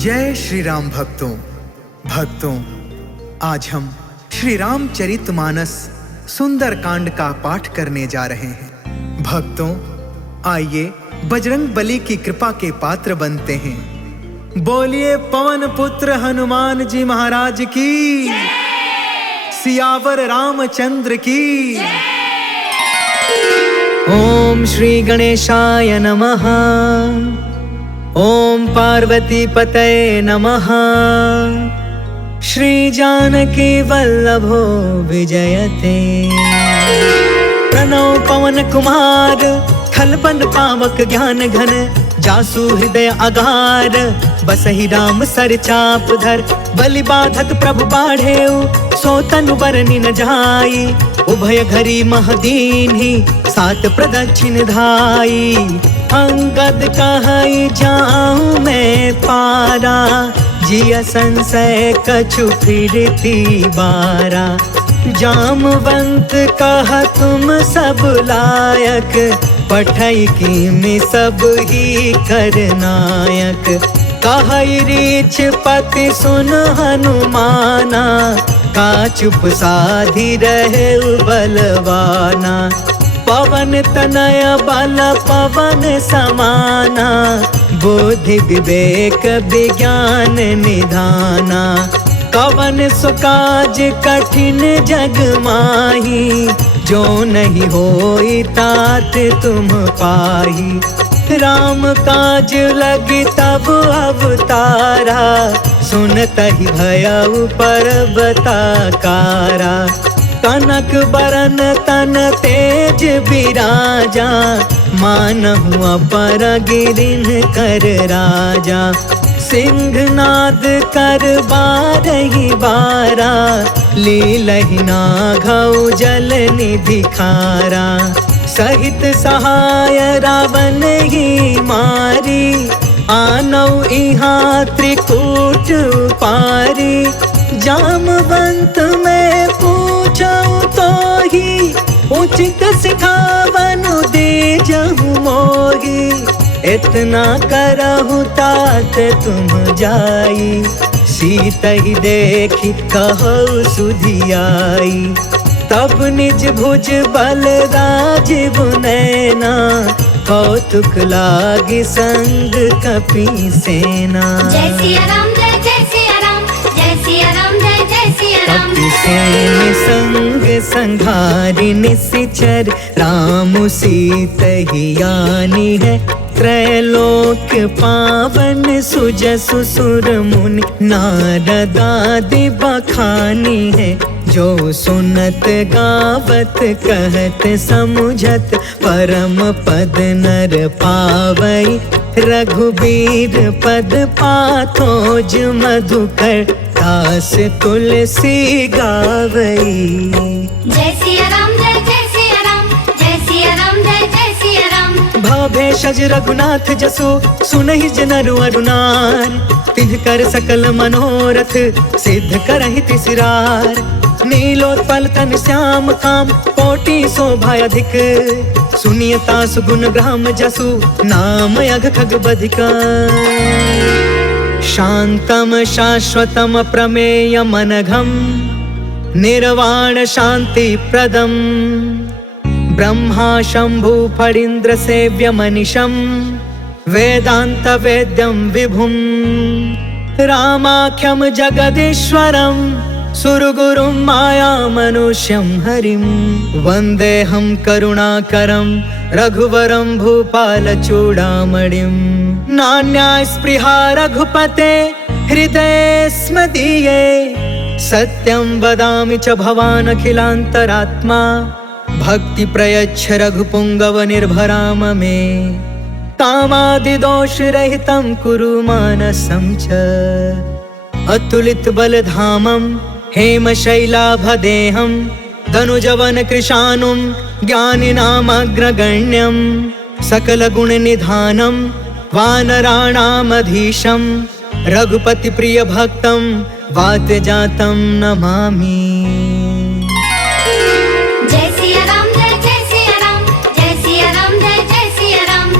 जय श्री राम भक्तों, आज हम श्री रामचरितमानस सुंदर कांड का पाठ करने जा रहे हैं। भक्तों, आइए बजरंग बली की कृपा के पात्र बनते हैं। बोलिए पवन पुत्र हनुमान जी महाराज की, सियावर रामचंद्र की। ओम श्री गणेशाय नमः। ओम पार्वती पतये नमः। श्री जानकी वल्लभो विजयते। प्रणव पवन कुमार, खलबन पावक ज्ञान घन। जासु हृदय अगार, बसहि राम सर चाप धर। बलि बाधक प्रभु बाढ़ेउ, सो तनु बरनि न जाई। उभय घरी महदीन्हि, सात प्रदक्षिण धाई। अंगद कहई जाऊं मैं पारा, जिया संशय कछु फिरती बारा। जामवंत कह तुम सब लायक, पठई की में सब ही करनायक। कहई रीछ पति सुन हनुमाना, का चुप साधी रहे बलवाना। पवन तनय बल पवन समाना, बुद्धि विवेक विज्ञान निधाना। कवन सुकाज कठिन जग माही, जो नहीं होई तात तुम पाही। राम काज लगी तब अवतारा, सुनतहि भयउ पर्वताकारा। कनक बरन तन तेज बिराजा, मानहु अपर गिरिन कर राजा। सिंहनाद कर बारहि बारा, लीलहि नाघउ जल निधि खारा। सहित सहाय रावण ही मारी, आनौ इहाँ त्रिकूट पारी। जामवंत में पूछऊं तो ही, उचित सिखावन दे जहु मोही। इतना करहु तात तुम जाई, सीतहि देखी कहु सुधियाई। तब निज भुज बल राजीव नैना, कौतुक लागी संग कपि सेना। जय सिया राम, जय सिया राम, जय सिया राम, जय सिया राम। कपि सेन संग संघारि निशिचर, राम सीतहि यानी है। त्रैलोक पावन सुजसु सुर मुनि, नारद आदि बखानी है। जो सुनत गावत कहत समुझत, परम पद नर पावई। रघुबीर पद पाथोज मधुकर, दास तुलसी गावई। जय सिया राम, जय सिया राम, जय सिया राम, जय सिया राम। भव भेषज रघुनाथ जसु, सुनहि जनरु अरुनार। तिन्ह कर सकल मनोरथ, सिद्ध करहि तिसिरार। नीलोत्पल तन श्याम काम, कोटि शोभा अधिक। सुनियता सुगुण ब्रह्म जसु, नाम अघ खग बधिका। शांतम शाश्वतम प्रमेय मनघम, निर्वाण शांति प्रदम। ब्रह्मा शंभु फणीन्द्र सेव्य मनिषम, वेदांत वेद्यम विभुम। रामाख्यम जगदीश्वरम, सुरगुरुं माया मनुष्यं हरिं। वन्देऽहं करुणाकरं, रघुवरं भूपाल चूडामणिं। नान्या स्पृहा रघुपते, हृदये स्मदीये। सत्यं वदामि च भवान् अखिलान्तरात्मा, भक्ति प्रयच्छ रघुपुङ्गव निर्भराम मे। कामादिदोष रहितं कुरु मानसं च, अतुलित बलधामं हेम शैलाभदेहं। तनुजवन कृशानुं, ज्ञानिनामग्रगण्यं। सकल गुण निधानं, वानराणामधीशं। रघुपति प्रिय भक्तं, वातजातं नमामि। जय सिया राम, जय सिया राम, जय सिया राम, जय सिया राम।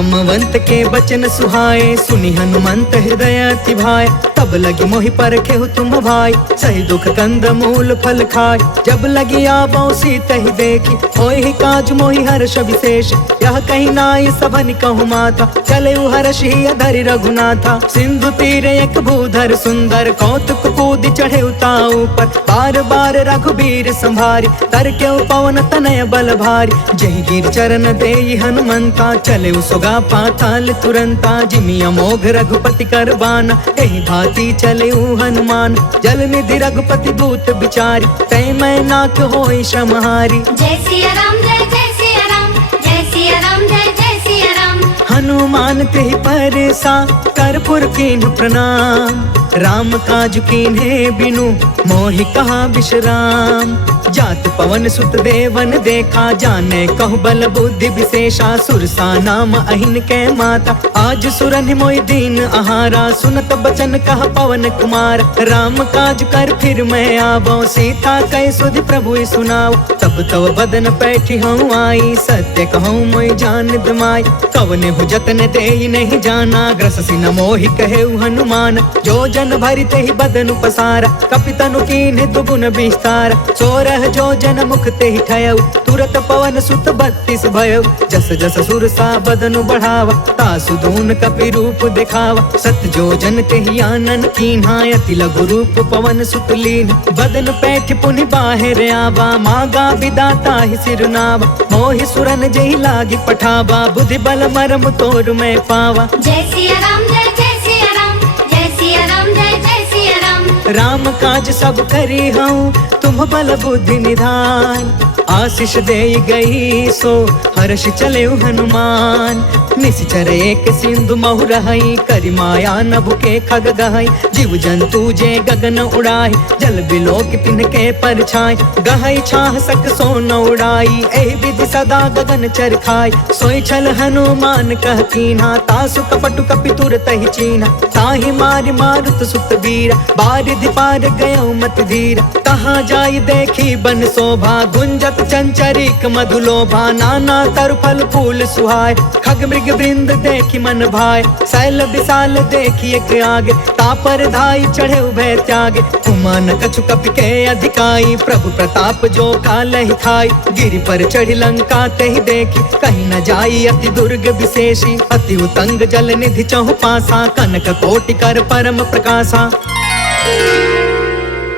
जामवंत के बचन सुहाए, सुनि हनुमंत हृदय अति भाए। तब लगी मोहि परखे हो तुम भाई, सही दुख कंद मूल फल खाए। जब लगी आबो सीतहि देखी, होहि काज मोहि हर्ष विशेष। यह कहीं नाई सबन कहु माथा, चले हर्ष ही अधरि रघुनाथा। सिंधु तीर एक भूधर सुंदर, कौतुक कूद चढ़े उताऊ पर। बार बार रघुबीर संभारी, तर के पवन तनय बल भारी। जहि गिर चरण देई हनुमंता, चले सुगा पाताल तुरंता। जिमि अमोघ रघुपति करबाना, एहि भांति चले हनुमान। जल निधि रघुपति दूत बिचारी, तै मैं नाथ होई श्रमहारी। जय सिया राम जय सिया राम, जय सिया राम जय सिया राम। हनुमान तेहि परसा, कर्पूर कीन्ह प्रणाम। राम काज कीन्हे बिनु, मोहि कहा विश्राम। जात पवन सुत देवन देखा, जाने कहु बल बुद्धि विशेषा। सुरसा नाम अहिन के माता, आज सुरनि मोहि दीन आहारा। सुनत बचन कहा पवन कुमार, राम काज कर फिर मैं आवो। सीता कह सुधि प्रभु सुनाओ, तब तव बदन पैठी हूँ आई। सत्य कहूँ मोहि जान दमाई, कवने भु जतन देहि नहीं जाना। ग्रससि न मोहि कहे हनुमान, जो जन भरि तेहि बदनु पसारा। कपितनु कीन्हे दुगुन विस्तार, सोरह जो जन मुख तेहि ठयउ। तुरत पवन सुत 32 भयउ, जस जस सुरसा बदनु बढ़ावा। तासु दून कपि रूप दिखावा, सत जो जन तेहि आनन कीन्हा। अति लघु रूप पवन सुत लीन, बदन पैठ पुनि बाहिर आवा। मागा विदाता ही सिरनावा, मोहि सुरन जेहि लागी पठावा। बुद्धि बल मरम तोर मैं पावा। जय सिया राम जय सिया राम, जय सिया राम जय सिया राम। राम काज सब करी हूँ, तुम बल बुद्धि निधान। आशीष दे गई सो, हर्ष चले हनुमान। निश्चर एक सिंधु महु रहई, करि माया नभु के खग गहई। जीव जंतु जे गगन उड़ाई, जल बिलोक तिनके परछाई। गहई छाह सक सो न उड़ाई, एहि विधि सदा गगन चर खाई। सोई छल हनुमान कह कीन्हा, तासु कपटु कपि तुरत ही चीन्हा। ताहि मारि मारुत सुत वीरा, बारिधि पार गयो मत धीरा। कहाँ जाई देखी बन शोभा, गुंजत चंचरिक मधुलोभा। नाना तरु फल फूल सुहाय, खग मृग वृंद देखी मन भाय। शैल विशाल देखी एक आगे, तापर धाई चढ़े उभय त्यागे। उमान कछु कपि के अधिकाई, प्रभु प्रताप जो कालहि खाई। गिरि पर चढ़ी लंका तेहि देखी, कहीं न जाई अति दुर्ग विशेषी। अति उतंग जल निधि चहु पासा, कनक कोटि कर परम प्रकाशा।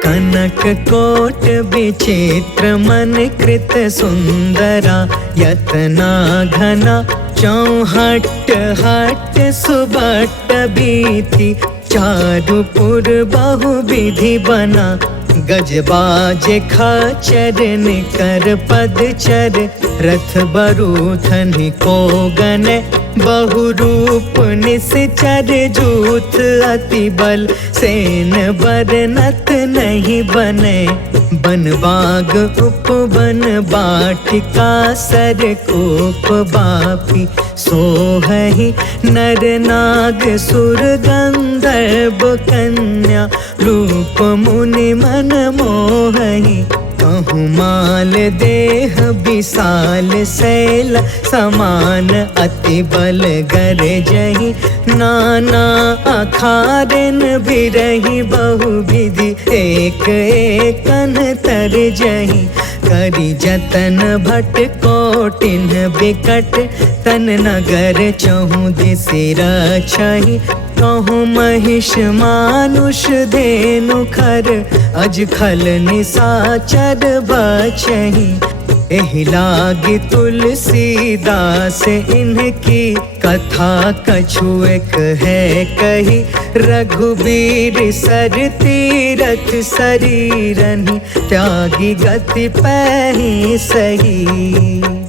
कनक कोट विचित्र मन कृत सुंदरा। यतना घना चौहट हट सुबट बीती। चारु पुर बहु विधि बना, गजबाज खचर निकर पदचर। रथ बरूथन को गन, बहु रूप निश्चर। जूथ अति बल, सेन बरनत नहीं बने। बन बाग उपवन बाटिका, सर कोप बापी। सोहहि नर नाग सुर गंधर्व कन्या। रूप मुनि मन मोहहि, कहूँ माल देह विशाल। शैल समान अति बल गरजहि, नाना अखारन बिरहि। बहु विधि एक एकन तरजहि। करि जतन भट कोटिन बिकट, तन नगर चहु दिसि रक्षहि। कहूँ महिष मानुष धेनु खर, अज खल निसाचर बचहि। एहि लागी तुलसीदास इनकी, कथा कछु एक है कही। रघुबीर सर तीरथ शरीरनि, त्यागी गति पैहि सही।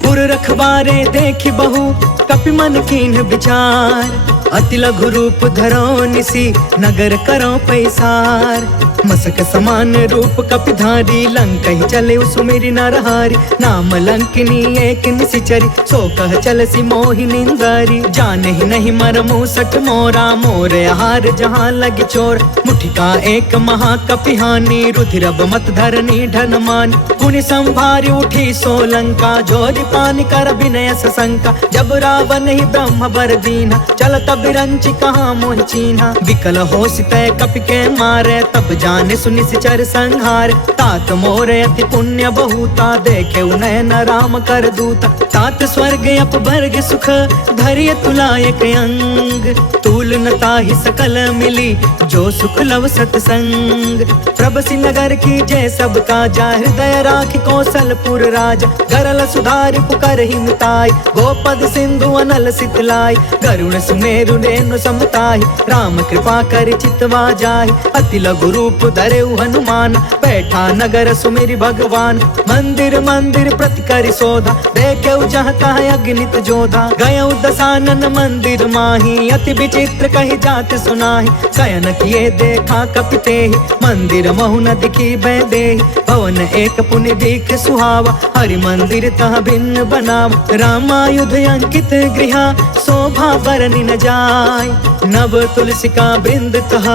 पुर रखवारे देखि बहु, कपि मन कीन्ह विचार। अति लघु रूप धरो निसी, नगर करो पैसार। मसक समान रूप कपिधारी, लंकहि चले सुमिरि नरहारी। नाम लंकिनी एक निशिचरी, सो कह चलसि मोहि निंदारी। जानहि नहीं मरमु सठ मोरा, मोर आहार जहाँ लगी चोर। मुठिका एक महाकपिहानी, रुधिरब मत धरनी ढन मान। पुनि संभारी उठी सो लंका, जोरि पानी कर विनय सशंका, जब रावण ही ब्रह्म बर दीना, चलत बिरंच कहाँ मोह चीन्हा। विकल हो सितय कपि के मारे, तब जाने सुनि सिचर संहार। तात मोरे अति पुण्य बहुता, देखे नयन राम कर दूता। तात स्वर्ग अपवर्ग सुख, धैर्य तुलायक अंग। तूल न ताहि सकल मिली, जो सुख लव सतसंग। प्रभसि नगर की जय सब काजा, हृदय राखि कौशलपुर राजा। गरल सुधारि पुकर ही मिताई, गोपद सिंधु अनल सितलाई। गरुण सुमेरु रेणु समताहि, राम कृपा कर चितवा जाहि। अति लघु रूप धरेउ हनुमान, बैठा नगर सुमिरि भगवान। मंदिर मंदिर प्रति करि शोधा, देखेउ जहाँ तहाँ अगणित जोधा। गयउ दसानन मंदिर माही, अति विचित्र कही जात सुनाहि। शयन किए देखा कपि तेहि, मंदिर महु न दिखी बैदेहि। भवन एक पुनि दीख सुहावा, हरि मंदिर तह भिन्न बनावा। रामायुध अंकित गृह, शोभा बरनि न जाय। नव तुलसिका वृंद तह,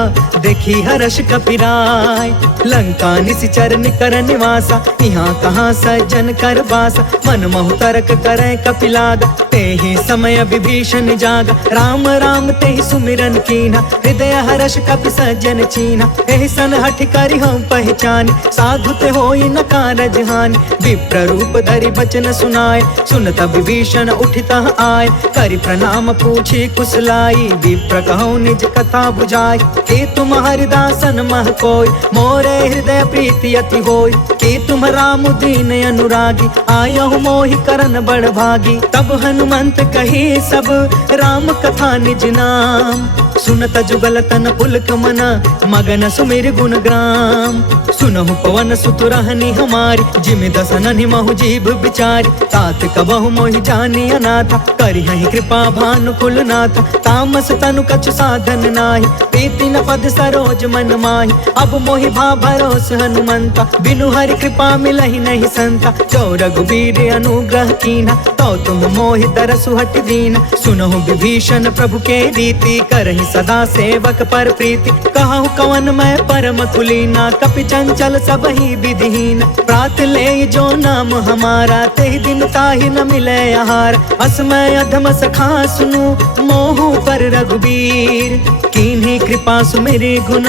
देखी हर्ष कपिराय। लंका निशिचर निकर निवासा, यहाँ कहाँ सज्जन कर बासा। मन महु तर्क करे कपिलागा, तेहि समय विभीषण जागा। राम राम तेहि सुमिरन कीन्हा, हृदय हर्ष कपि सज्जन चीन्हा। एहि सन हठि करि हम पहचानी, साधु ते होई न कारज हानि। विप्र रूप धरि बचन सुनाए, सुनत विभीषण उठितः आए। करि प्रणाम पूछी कुशलाई, विप्र कहौ निज कथा बुझाई। कि तुम हरिदासन मह कोई, मोरे हृदय प्रीति अति होई। कि तुम राम दीन अनुरागी, आयहु मोहि करन बड़ भागी। तब हनुमंत कही सब, राम कथा निज नाम। सुनत जुगल तन पुलक मन, मगन सुमिर गुण ग्राम। सुनहु पवन सुत रहनी हमारी, जिमि दसन महु जीव बिचारी। तात कबहु मोहि जानी अनाथा, करिहहि कृपा भानुकुल नाथा। तामस तनु कछु साधन नाही, प्रीति न पद सरोज मन माही। अब मोहि भा भरोस हनुमंता, बिनु हरि कृपा मिलहि नहीं संता। जो रघुबीर अनुग्रह कीन्हा, तो तुम मोहि तरसु हट दीना। सुनहु विभीषण प्रभु के रीति, करहि सदा सेवक पर प्रीति। कहु कवन मैं परम कुलीना, कपि चंचल सबहि विधिहीन। प्रात ले जो नाम हमारा, तेहि दिन ताहि न मिले आहार। असमय अधम सखा सुनु, मोहु पर रघुबीर। कीन्ही कृपा सुमिरि गुण,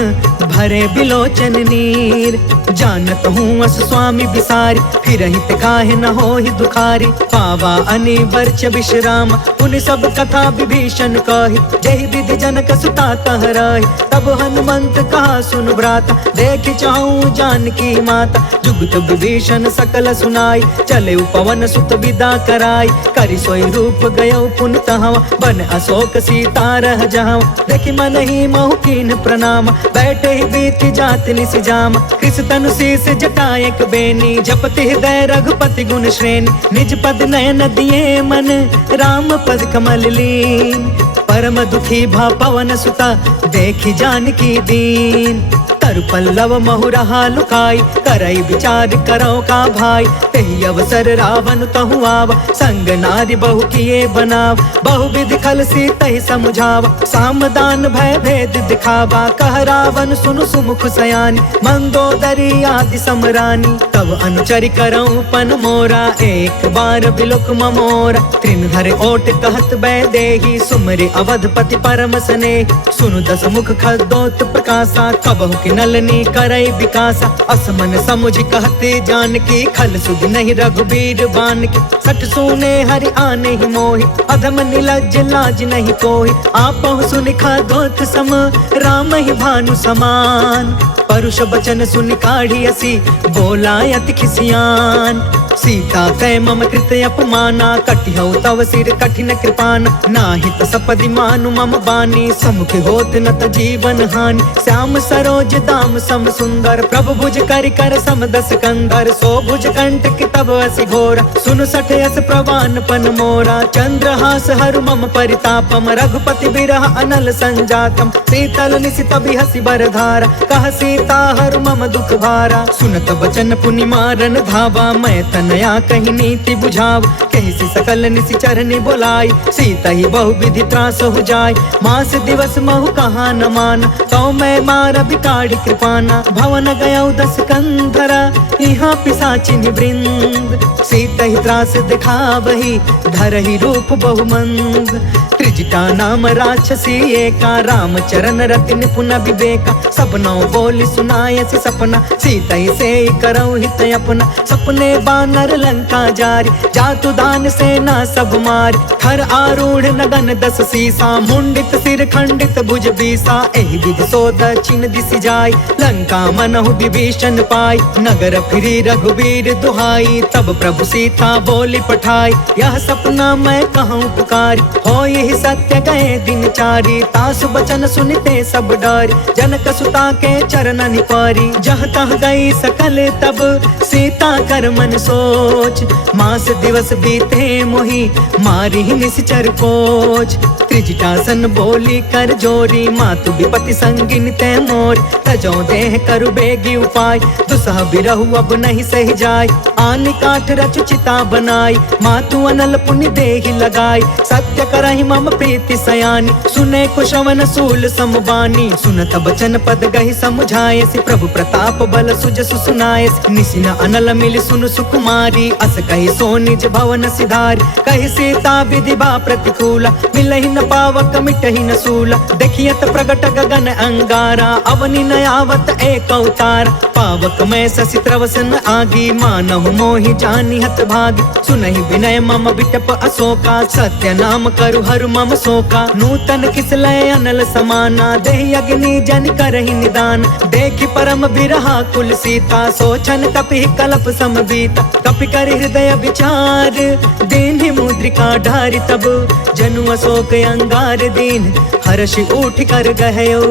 भरे बिलोचन नीर। जानत हूँ अस स्वामी बिसारी, फिर हित काहे न होहि दुखारी। पावा अनिवर्च विश्राम, उन सब कथा विभीषण कही। जहि विधि जनक सुता तह रही, तब हनुमंत कहा सुन भ्राता। देख चाहूं जानकी माता, जुगत विभीषण सकल सुनाई। चले पवन सुत विदा कराई, करि सोई रूप गयो पुन तहवा। बन अशोक सीता रह जावा, देखि मन ही महु कीन प्रणाम। बैठे ही बीत जात निस जामा, कृष तनु शीस जटायक बेनी। जपति हृदय रघुपति गुण श्रेणी, निज पद नयन दिए मन, राम पद कमल लीन। परम दुखी भा पवन सुता, देखी जानकी दीन। तरु पल्लव महु रहा लुकाई, करई विचार करो का भाई। तेहि अवसर रावण तहु आवा, संग नारी बहु किए बनाव। बहु विधि खल सीतहि समुझावा, सामदान भय भेद दिखावा। कह रावण सुनु सुमुख सयानी, मंदोदरी आदि समरानी। तब अनुचरि करऊं पन मोरा, एक बार बिलुक ममोरा। तृण धरे ओट कहत बैदेही, सुमरि अवधपति परम स्नेही। सुनु दस मुख खदोत प्रकाशा, कबहु कि नलनी करई विकासा। असमन समुझ कहते जानकी, खल सुध नहीं रघुबीर बान की। सठ सुने हरि आने ही मोहि, अधम निलज्ज लाज नहीं कोहि। आपहु सुनि खदोत सम, राम ही भानु समान। परुष बचन सुनि काढ़ी असी, बोला अति खिसियान। सीता कै मम कृत अपमाना, कटिहउ तव सिर कठिन कृपाना। नाहित सपदि मानु मम बानी, समुख होत न त जीवन हानि। श्याम सरोज दाम सम सुंदर, प्रभु भुज करि कर सम दस कंधर। सो भुज कंटक तब असि घोरा, सुन सठ यस प्रवान पन मोरा। चंद्रहास हरु मम परितापम, रघुपति बिरह अनल संजातम। शीतल निशित बिहसि बरधारा, कह सीता हरु मम दुख भारा। सुनत बचन पुनि मारन धावा, मैं तन नया कही नीति बुझाव, कही सी सकल निशिचर नि बोलाई। सीता ही बहु विधि त्रास हो जाय, मास दिवस महु कहा न मान। तो मैं मार बिकाड़ी कृपाना, भवन गया 10 कंधरा, यहाँ पिशाचिन वृंद। सीता ही त्रास दिखावही, धरहि रूप बहुमंद। त्रिजटा नाम राक्षसी एका, राम चरण रति निपुण विवेका। सपनों बोली सुनाय से सपना, सीता ही से करऊ हित अपना। सपने बानर लंका जारी, जातु दान सेना सब मारी। खर आरूढ़ नगन 10 सीसा, मुंडित सिर खंडित भुज बीसा। एहि विधि सो दक्षिण दिश जाय, लंका मनहु विभीषण पाय। नगर फिरी रघुवीर दुहाई, तब प्रभु सीता बोली पठाई। यह सपना मैं कहूँ पुकारी, हो यही सत्य गए दिन चारी। तासु बचन सुनते सब डर, जनक सुता के चरण निपारी। जह तह गई सकल तब, सीता कर मन सोच। मास दिवस बीते मोहि, मारी निश्चर कोच। त्रिजटासन बोली कर जोरी, मातु विपति संगिन ते मोर। तजो देह करु बेगी उपाय, दुसह बिरहु अब नहीं सही जाय। आन काठ रचु चिता बनाई, मातु अनल पुण्य देहि लगाई। सत्य करहि मम प्रीति सयानी, सुने कुशवन सूल समबानी। सुनत बचन पद गहि समझाए, प्रभु प्रताप बल सुजसु सुनाए। निसिन अनल मिल सुन सुकुमारी, अस कहि सो निज भवन सिधारी। कहि सीता विधि बा प्रतिकूला, मिलहि न पावक मिटहि न सूला। देखियत प्रगट गगन अंगारा, अवनि न आवत एक अवतार। पावक में शशि त्रवसन आगी, मानहु मोहि जानि हत भागी। सुनहि विनय मम बिटप अशोका, सत्य नाम करु हरु मम शोका। नूतन किसलय अनल समाना, देहि अग्नि जन करहि निदान। देखि परम बिरहा कुल सीता, सोचन कपि कलप समबीता। कपि कर हृदय विचार, दीन्हि मुद्रिका ढारि तब। जनु अशोक अंगार दीन, हर्षि उठ कर गहयो।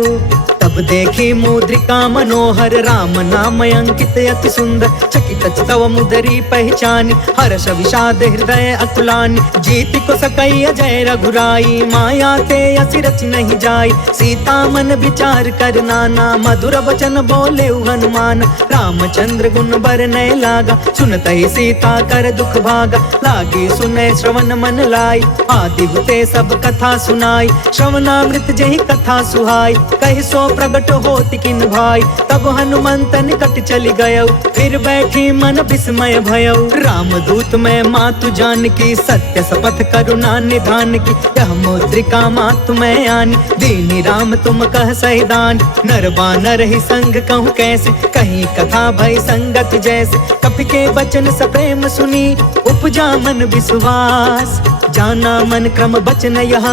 तब देखी मुद्रिका मनोहर, राम नाम अंकित अति सुंदर। चकित तव मुदरी पहचानी, हर्ष विषाद हृदय अकुलानी। जीति को सकई अजय रघुराई, माया ते असि रच नहीं जाई। सीता मन विचार कर नाना, मधुर वचन बोले हनुमान। रामचंद्र गुण बरनय लागा, सुनत ही सीता कर दुख भागा। लागी सुनय श्रवण मन लाई, आदि हुते सब कथा सुनाई। श्रवणामृत जहि कथा सुहाई, कहि सो प्रगट होति किन भाई। तब हनुमंत निकट चली गयो, फिर बैठी मन विस्मय भयो। राम दूत में मातु जान की, सत्य शपथ करुणा निधान की। यह मुद्रिका मातु में आनी, दीनी राम तुम कह सही दान। नर बानर ही संग कहूँ कैसे, कहीं कथा भई संगत जैसे। कपि के बचन सप्रेम सुनी, उपजा मन विश्वास। जाना मन क्रम बचन यह,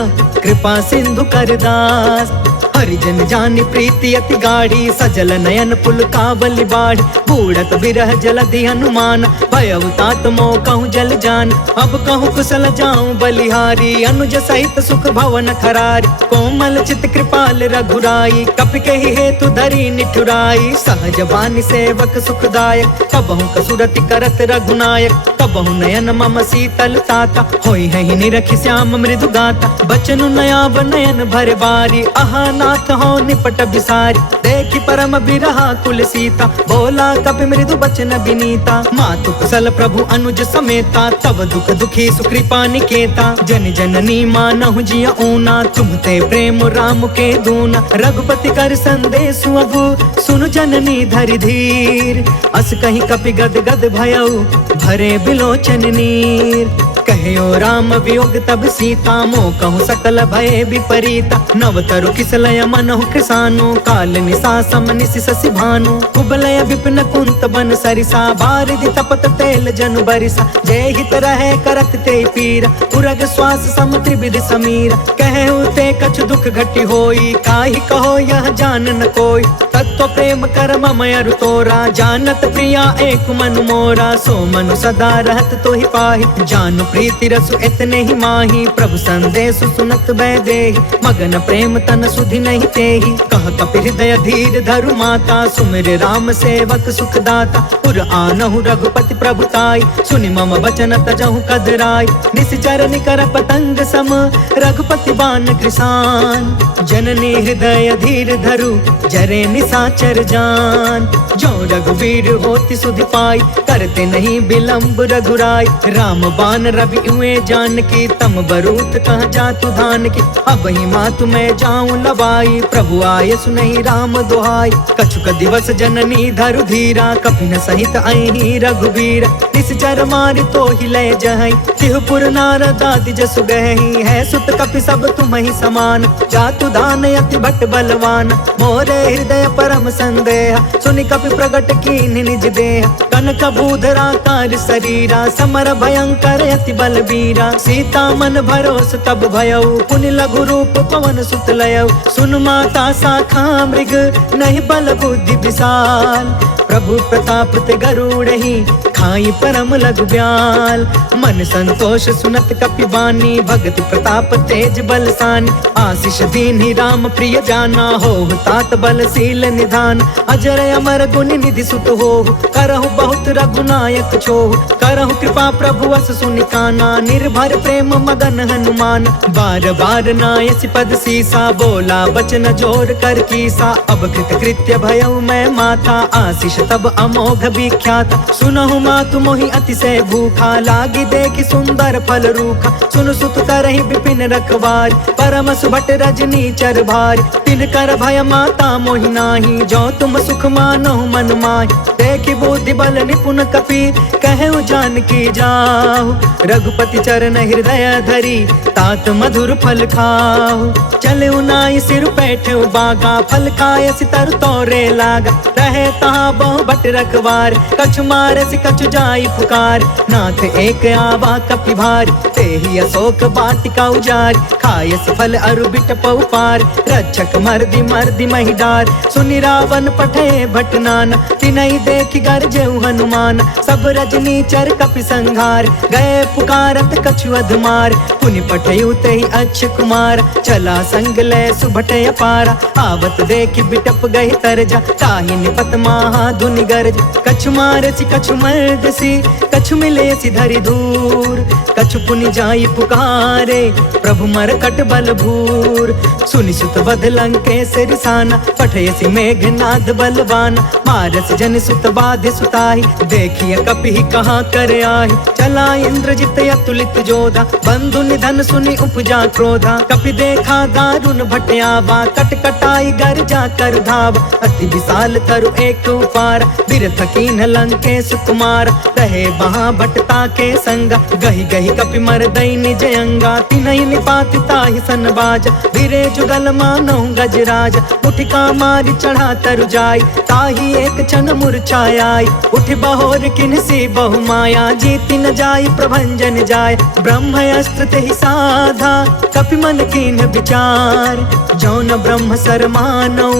कृपा सिंधु कर दास। हरिजन जानि प्रीति अति गाढ़ी, सजल नयन पुल कावली बाढ़। बूढ़त बिरह जलधि हनुमान, भयउ तात मोह कहूँ जल जान। अब कहूँ कुशल जाऊं बलिहारी, अनुज सहित सुख भवन खरारी। कोमल चित कृपाल रघुराई, कपि कहि हेतु धरी निठुराई। सहज बानी सेवक सुखदायक, कबहु कसुरति करत रघुनायक। कबहु नयन मम शीतल ताता, होई है निरखि श्याम मृदु गाता। बचनु नयाब नयन भर बारी, आहा नाथ हो निपट बिसारी। देखि परम बिरहा कुल सीता, बोला कपि मृदु बचन विनीता। मातु कुशल प्रभु अनुज समेता, तब दुख दुखी सुकृपा निकेता। जन जननी मानहु जिय ऊना, तुमते प्रेम राम के दूना। रघुपति कर संदेशु अगु, सुनु जननी धरि धीर। अस कहीं कपि गद गद भयउ, भरे बिलोचन नीर। कहो राम वियोग तब सीता, मोह कहूँ सकल भय विपरीता। नव तरु किसलय मनहु कृसानु, काल निशा सम निशि शशि भानु। कुबलय विपिन कुंत बन सरिसा, बारिधि तपत तेल जनु बरिसा। जय हित रहे करत ते पीरा, उरग श्वास सम त्रिविधि समीरा। कहु ते कछु दुख घटी होई, काहि कहो यह जान न कोई। तत्व प्रेम कर मम अरु तोरा, जानत प्रिया एक मनु मोरा। सो मनु सदा रहत तो ही पाहि, जानु प्रीति रसु इतने ही माही। प्रभु संदेश सुनत भय देहि, मगन प्रेम तन सुधि नहीं तेहि। कह कपि हृदय धीर धरु माता, सुमिर राम सेवक सुखदाता। पुर आनहु रघुपति प्रभुताई, सुनि मम बचन तजहु कदराई। निश्चर निकर पतंग सम, रघुपति बान कृसान। जननी हृदय धीर धरु जरे निशाचर जान। जो रघुवीर होति सुधि पाई, करते नहीं विलंब रघुराई। राम बान रवि हुए जान की, तम बरूत कह जातु धान की। अब ही मातु मैं जाऊं लवाई, प्रभु आय सुनहि राम दुहाई। कछुक दिवस जननी धरु धीरा, कपिन सहित अहि रघुवीर। निश्चर मारि तो ही लय जहई, तिहुपुर नारद आदि जसु गहई। है सुत कपि सब तुम्हि समान, जातु दान अति भट बलवान। मोरे हृदय परम संदेह, सुनि कपि प्रगट कीन्हि निज देह। कनक बूधरा कार शरीरा, समर भयंकर अति बलबीरा। सीता मन भरोस तब भयउ, पुनि लघु रूप पवन सुत लयउ। सुन माता शाखा मृग, नहीं बल बुद्धि विशाल। प्रभु प्रताप ते गरुड़हि, खाई परम लघु ब्याल। मन संतोष सुनत कपि बानी, भगति प्रताप तेज बलसानी। आशीष दीन्हि राम प्रिय जाना, होहु तात बलशील निधान। अजर अमर गुनि निधि सुत होहु, करहु बहुत रघुनायक छोहु। करहु कृपा प्रभु अस सुनि काना, निर्भर प्रेम मगन हनुमान। बार बार नायसि पद सीसा, बोला बचन जोर कर कीसा। अब कृत कृत्य भयउ मैं माता, आशीष तब अमोघ विख्यात। सुनहु मातु मोहि अतिशय भूखा, लागी देखि सुंदर फल रूखा। सुन सुत करहि विपिन रखवार, परम सुभट रजनी चर भार। तिन कर भय माता मोहि नाही, जो तुम सुख मानहु मन माहि। देखि बुद्धि बल निपुण कपि, कहु जानकी जाहु। रघुपति चरण हृदय धरी, तात मधुर फल खाहु। चलउ नाई सिर बैठउ बागा, फल खाय सितर तोरे लागा। रहे तहाँ बहु भट रखवार, कछु मारसि कछु जाई पुकार। नाथ एक आवा कपि भारी, तेहि अशोक वाटिका उजारी। खायस फल अरु बिटपउ पार, रक्षक मर्दि मर्दि महि डार। सुनि रावण पठे भट नाना, तिनहि देखि गरजेउ हनुमान। सब रजनी चर कपि संघार, गए पुकारत कछु अधमार। पुनि पठयु तेहि अक्ष कुमार, चला संग लय सुभट अपारा। आवत देखि बिटप गहि तरजा, ताहि निपत महा धुनि गरज। कछु मारसि कछु मर्दसि, कछु मिलेसि धरि दूर। कछु पुनि जाई पुकारे, प्रभु मरकट बल भूर। सुनि सुत बध लंकेश रिसाना, पठयसि मेघनाद बलवान। मारस जन सुत बाधि सुताहि, देखिए कपि कहाँ कर आहि। चला इंद्रजित अतुलित जोधा, बंधु निधन सुनि उपजा क्रोधा। कपि देखा दारुण भट आवा, कट कटाई गर्जा कर धावा। अति विशाल तरु एक उपार, बिरथ कीन्ह लंकेश कुमार। रहे वहाँ भटता के संगा, गहि गहि कपि मरदई निज अंगा। तिनहि निपाति ताहि सन बाजा, बिरे जुगल मानहु गजराज। उठिका मारि चढ़ा तरु जाई, ताहि एक क्षण मूर्छाई। उठ बहोर किन्हसी बहु माया, जीति न जाई प्रभंजन जाय। ब्रह्म अस्त्र तेहि साधा, कपि मन कीन्ह विचार। जौन ब्रह्म सर मानौ,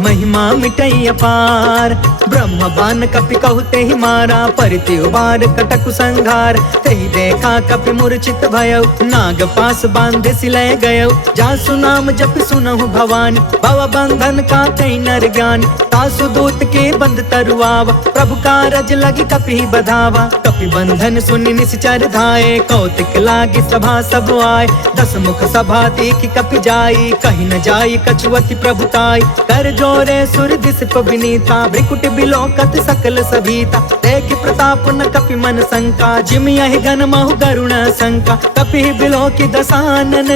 महिमा मिटई अपार। ब्रह्म बान कपि कहु तेहि मारा, परिति उबार कटकु संघार। तेहि देखा कपि मूर्छित भयउ, नाग पास बांधे सिलय गयउ। जासु नाम जप सुनहु भवानी, भव बंधन काटई नर ज्ञानी। तासु दूत के बंध तरुआवा, प्रभु कारज लगी कपि बधावा। कपि बंधन सुनि निश्चर धाये, कौतिक लागी सभा सब आए। दस मुख सभा देखि कपि जाई, कहि न जाई कछुअति प्रभुताई। कर जोरे सुर दिसप विनीता, भ्रिकुट बिलोकत सकल सभीता। देखि प्रताप न कपि मन शंका, जिम यहि घन महु गरुण शंका। कपि बिलोकि दसानन,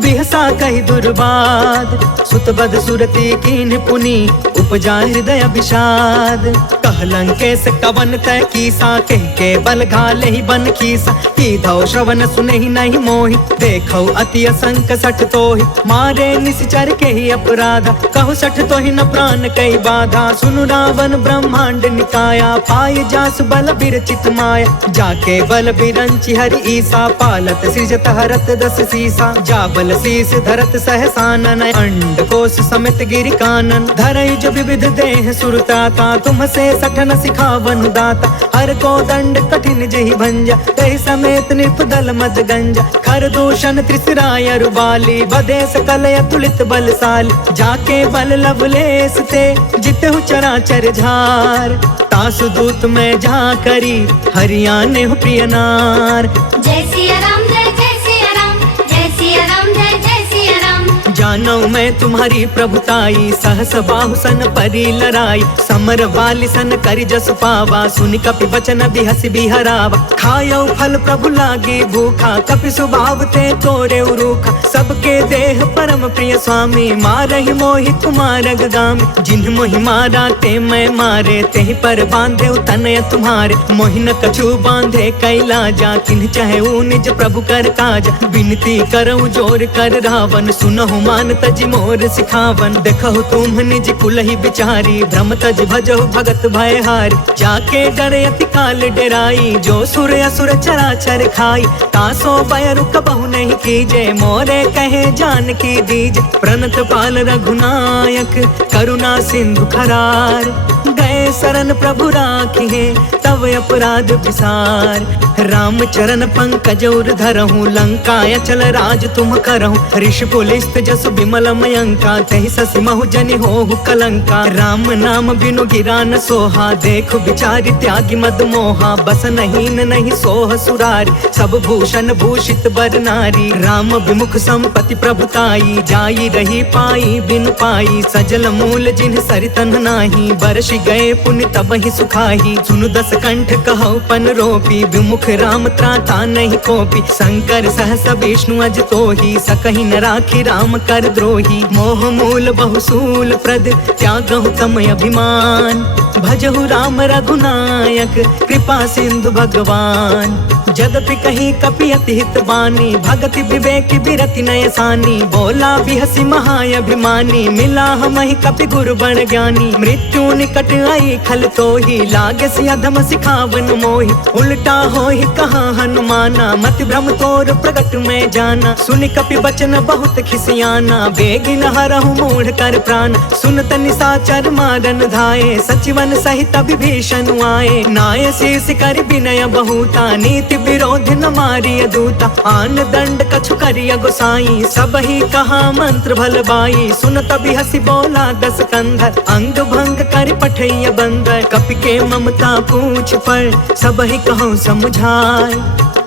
बिहसा कहि दुर्बाद। सुत बध सुरति कीन्ह पुनि, उपजा हृदय विषाद। कह लंकेश कवन तय कीसा, कह के बल घाले ही बन खीसा। कीधौ श्रवण सुनहि नहीं मोहि, देखौ अति असंक सठ तोहि। मारे निश्चर के ही अपराधा, कहु सठ तोहि न प्राण कई बाधा। सुनु रावण ब्रह्मांड निकाया, पाय जासु बल बिरचित माया। जाके बल बिरंचि हरि ईसा, पालत सृजत हरत दस सीसा। जा बल शीस धरत सहसानन, अंड कोश समित गिरि कानन। धरई जो विविध देह सुरताता, तुम से सठन सिखावन दाता। हर को दंड कठिन जहि भंजा, तहि समेत नृप दल मद गंजा। खर दूषण त्रिसराय अरुबाली, बधे सकल अतुलित बलशाली। जाके बल लवलेस ते, जितहु चराचर झार। तासु दूत में जा करी, हरियाणे हो प्रिय नार। जय सिया राम, जय जय सिया राम, जय सिया राम, जय जय सिया राम। जानो मैं तुम्हारी प्रभुताई, सहस बाहु सन परी लड़ाई, समर वाली सन करि जस पावा, सुनि कपि वचन बिहसि बिहरावा। खायो फल प्रभु लागी भूखा, कपि स्वभाव थे तोरे उरूखा, सबके देह परम प्रिय स्वामी, मारहि मोहि कुमार गामी। जिन्ह मोहि मारा ते मैं मारे, तेहि पर बांधे तनय तुम्हारे, मोहि न कछु बांधे कैलाजा, किन्ह चाहे ऊ निज प्रभु कर काज। विनती करऊं जोर कर रावण, सुनहु मान तज मोर सिखावन। देखहु तुम निज कुलहि बिचारी, भ्रम तज भजहु भगत भय हारी। जाके डरे अति काल डेराई, जो सुर असुर चराचर खाई। तासो भय रुक बहु नहीं कीजे, मोरे कहे जान की दीज। प्रणत पाल रघुनायक, करुणा सिंधु खरार, गए शरण प्रभु राखिए, तव अपराध विसार। राम चरण पंकज उर धरहूँ, लंका अचल राज तुम करहूँ। ऋषिपुलिस्त जसु बिमल मयंका, तहि ससि महु जनि होहु कलंका। राम नाम बिनु गिरा न सोहा, देखु बिचारी त्यागी मद मोहा। बसन हीन नहीं सोह सुरारी, सब भूषण भूषित बर नारी। राम विमुख संपत्ति प्रभुताई, जाई रही पाई बिनु पाई। सजल मूल जिन्ह सरितन नाही, बरसि गए पुण्य तब ही सुखाही। सुनु दस कंठ कहु पन रोपी, विमुख राम त्राता नहीं कोपी। शंकर सहस विष्णु अज तोही, सकहि न राखी राम कर द्रोही। मोह मूल बहुसूल प्रद, त्यागहु तम अभिमान। भजहु राम रघुनायक, कृपा सिंधु भगवान। जदपि कहीं कपि अति हित बानी, भगति विवेक बिरति नय सानी। बोला बिहसि महाअभिमानी, मिला हमहि कपि गुरु बड़ ज्ञानी। मृत्यु निकट आई खल तोही, लागे सि अधम सिखावन मोही। उल्टा होहि कहाँ हनुमाना, मति भ्रम तोर प्रगट में जाना। सुनि कपि बचन बहुत खिसियाना, बेगिन हरहु मूढ़ कर प्राण। सुनत निशाचर मारन धाये, सचिवन सहित विभीषण आए। नाय शीस कर विनय बहुता, नीति विरोध न मारिय दूता। आन दंड कछु करिय गोसाई, सब ही कहा मंत्र भल बाई। सुनत बिहसि बोला दस कंधर, अंग भंग कर पठैय बंदर। कपि के ममता पूछ पर, सब ही कहूँ समुझाय।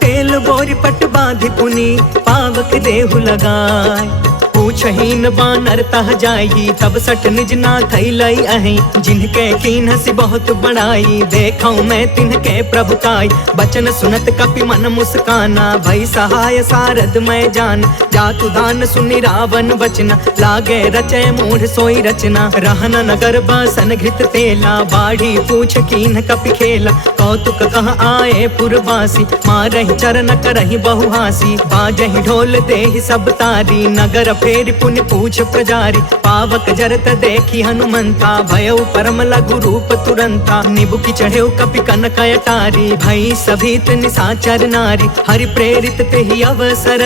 तेल बोरी पट बांधि पुनि, पावक देहु लगाय। पूछहीन बानर तह जाई, तब सठ निज नाथ लई अहि। जिनके कीन हसी बहुत बड़ाई, देखऊं मैं तिनके प्रभुताई। बचन सुनत कपि मन मुस्काना, भई सहाय सारद मैं जान। जातु दान सुनि रावण बचना, लागे रचय मूढ़ सोई रचना। रहन नगर बसन घृत तेला, बाढ़ी पूछ कीन कपि खेला। कौतुक कह आए पुरवासी, मारहि चरण करहि बहुहासी। बाजहि ढोल देहि सब तारी, नगर फेरि पुनि पूछ प्रजारी। पावक जरत देखी हनुमंता, भयउ परम लघु रूप तुरंता। निबुकि चढ़ेउ कपि कनक अटारी, भई सभीत निशाचर नारी। हरि प्रेरित तेहि अवसर,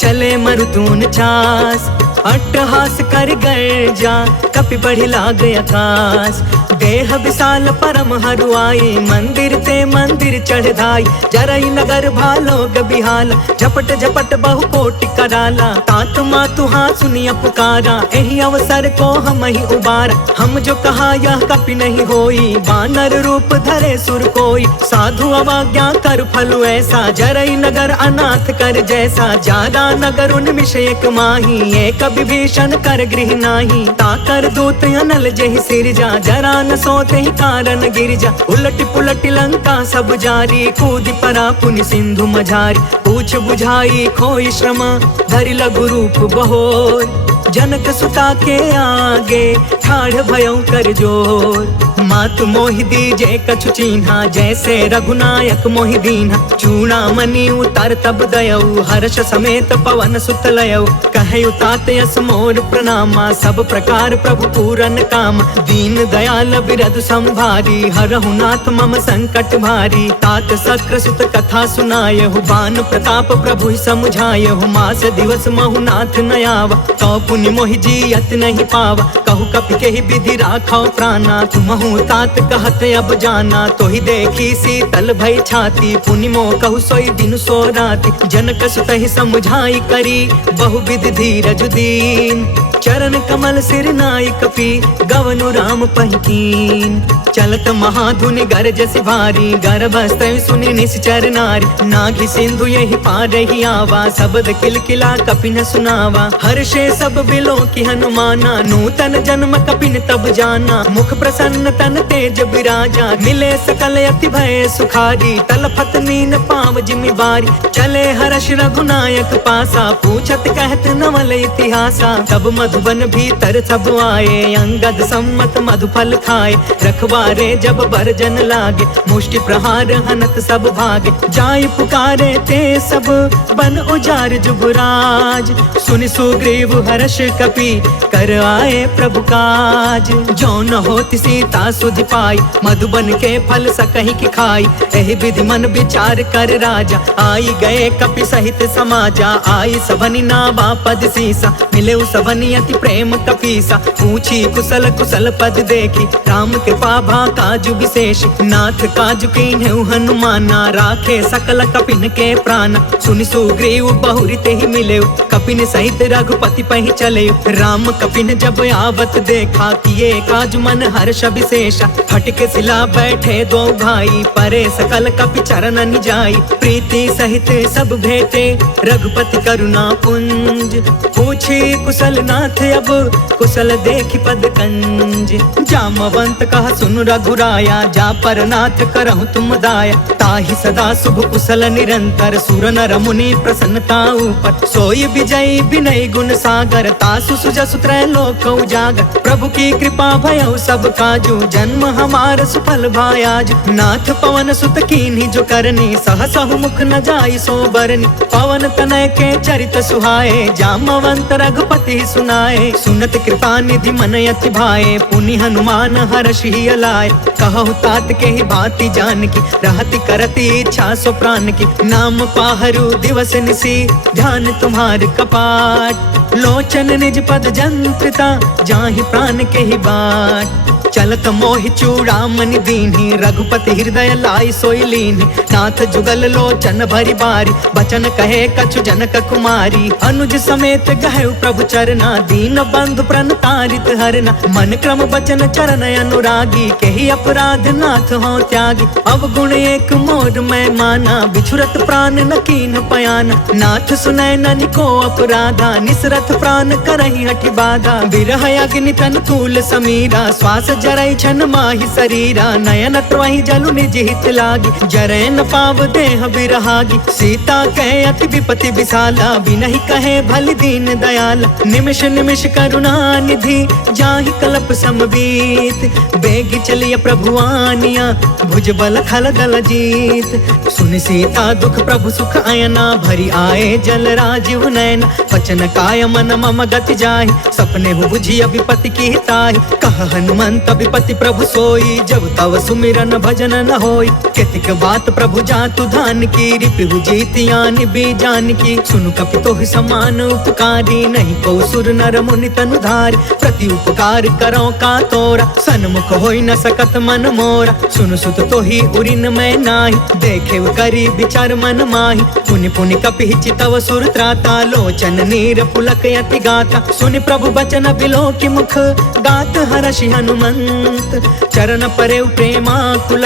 चले मरुतून चास। अट्टहास कर गर्जा, कपि बढ़ि लाग आकाश। देह विशाल परम हरुआई, मंदिर ते मंदिर चढ़ धाई। जरई नगर भालोग बिहाल, झपट झपट बहु कोटि कराला। तात मातु हाँ सुनिया पुकारा, एहि अवसर को हम ही उबारा। हम जो कहा यह कपि नहीं होई, बानर रूप धरे सुर कोई। साधु अवज्ञा कर फलु ऐसा, जरई नगर अनाथ कर जैसा। जादा नगर उन्मिष एक माही, एक विभीषण कर गृह नाही। ताकर दूत अनल जेहि सिरजा, जरा न सोते ही कारण गिरजा। उलट पुलट लंका सब जारी, कूदि परा पुनि सिंधु मझारी। पूछ बुझाई खोई श्रम, धरि लघु रूप बहोर। जनक सुता के आगे, ठाढ़ भयउ कर जोर। मातु मोहि दीजे कछु चीन्हा, जैसे रघुनायक मोहि दीन्हा। चूड़ामणि उतर तब दयऊ, हर्ष समेत पवन सुत लयऊ। कहयु तात यस मोर प्रणामा, सब प्रकार प्रभु पूरन काम। दीन दयाल बिरधु संभारी, हरहु नाथ मम संकट भारी। तात सक्र सुत कथा सुनायहु, बान प्रताप प्रभु समुझायहु। मास दिवस महु नाथ न आवा, कौ पुनि मोहि जियत नहीं पावा। कहु कपि केहि विधि राखौ प्राणा, तुमहु कहूँ तात कहत अब जाना, तो ही देखी शीतल भई छाती। पुनि मो कहु सोई दिन सो राति, जनक सुतहि समझाई करी बहुविध धीरज दीन। चरण कमल सिर नाई कपि गवनु राम पहिकीन। चलत महाधुनि गरजसि भारी, गर्भस्थ सुनि निश्चर नारी। नाघि सिंधु यही पार ही आवा, शब्द किलकिला कपिन सुनावा। हर्षे सब बिलो की हनुमाना, नूतन जन्म कपिन तब जाना। मुख प्रसन्न तन तेज विराजा, मिले सकल अति भय सुखारी। तलफत नीन पाव जिमि बारी, चले हर्ष रघुनायक पासा। पूछत कहत नवल इतिहासा, तब मधुबन भीतर सब आए। अंगद सम्मत मधुफल खाए, रखवारे जब बरजन लागे। मुष्टि प्रहार हनत सब भागे, जाय पुकारे ते सब बन उजार जुबराज। सुनि सुग्रीव हर्ष कपि कर आए प्रभु काज। जो न होति सीता सुधि पाई, मधुबन के फल सकहि की खाई। एहि विधि मन विचार कर राजा, आई गए कपि सहित समाजा। आई सबनि नावा पद सीसा, मिले सबनि अति प्रेम कपीसा। पूछी कुशल कुशल पद देखी, राम कृपा भा काजु विशेष। नाथ काजु कीन्हु हनुमाना, राखे सकल कपिन के प्राण। सुनि सुग्रीव बहुरी तेहि मिले, कपिन सहित रघुपति पहि चले। राम कपिन जब आवत देखा, किए काज मन हर्ष विशेषा। फटके सिला बैठे दो भाई, परे सकल कपि चरण जाई। प्रीति सहित सब भेटे, रघुपति करुणा पुंज। पूछी कुशल नाथ अब, कुशल देखि पद कंज। जामवंत कहा सुन रघुराया, जा पर नाथ करहु तुम दाया। ताहि सदा शुभ कुशल निरंतर, सुर नर मुनि प्रसन्नता ऊपर। सोई विजयी विनय गुण सागर, तासु सुजसु त्रैलोक उजागर। प्रभु की कृपा भयउ सब काजू, जन्म हमार सुफल भायाज। नाथ पवन सुत कीन्ही जो करनी, सहसहु मुख न जाई सो बरनी। पवन तनय के चरित सुहाए, जामवंत रघुपति सुनाए। सुनत कृपा निधि मन अति भाए, पुनि हनुमान हर्षि अलाए। कहु तात के ही बाती जान की, रहती करती इच्छा सो प्राण की। नाम पाहरु दिवस निसी, ध्यान तुम्हार कपाट। लोचन निज पद जंत्रिता, जाहि प्राण के ही बाट। चलत मोहि चूड़ामणि दीन्ही, रघुपति हृदय लाई सोई लीन्ही। नाथ जुगल लोचन भरी बारी, बचन कहे कछु जनक कुमारी। अनुज समेत गहु प्रभु चरना, दीन बंधु प्रण तारित हरना। मन क्रम बचन चरण अनुरागी, केहि अपराध नाथ हो त्यागी। अवगुण एक मोर मैं माना, बिछुरत प्राण न कीन्ह पयाना। नाथ सुनय ननिको अपराधा, निसरथ प्राण करहि हठि बाधा। बिरह अग्नि तन तूल समीरा, श्वास जरई छन माहि शरीरा। नयन त्वहि जलु निज हित लागी, जरै न पाव देह बिरहागी। सीता कहे अति विपति विशाला, बिनहि कहे भल दीन दयाला। निमिष निमिष करुणा निधि, जाहि कल्प समबीत। बेगी चलिय प्रभु आनिया, भुज बल खल दल जीत। सुनि सीता दुख प्रभु सुख अयना, भरी आए जल राजीव नयना। वचन काय मन मम गति जाहि, सपने हु बुझी विपति की ताहि। कह हनुमंत विपति प्रभु सोई, जब तव सुमिरन भजन न होई। केतिक बात प्रभु जातु धान की, रिपु जीतियान बीजान की। सुनु कपि तोहि समान उपकारी, नहीं को सुर नर मुनि तनु धारी। प्रति उपकार करो का तोरा, सन्मुख होई न सकत मन मोरा। सुनु सुत तोहि उरिन मैं नाही, देखे करी विचार मन माही। पुनि पुनि कपि चितव सुर त्राता, लोचन नीर पुलक यति गाता। सुनि प्रभु बचन बिलो की मुख, गात हर्षि हनुमंत। चरण परे प्रेमाकुल,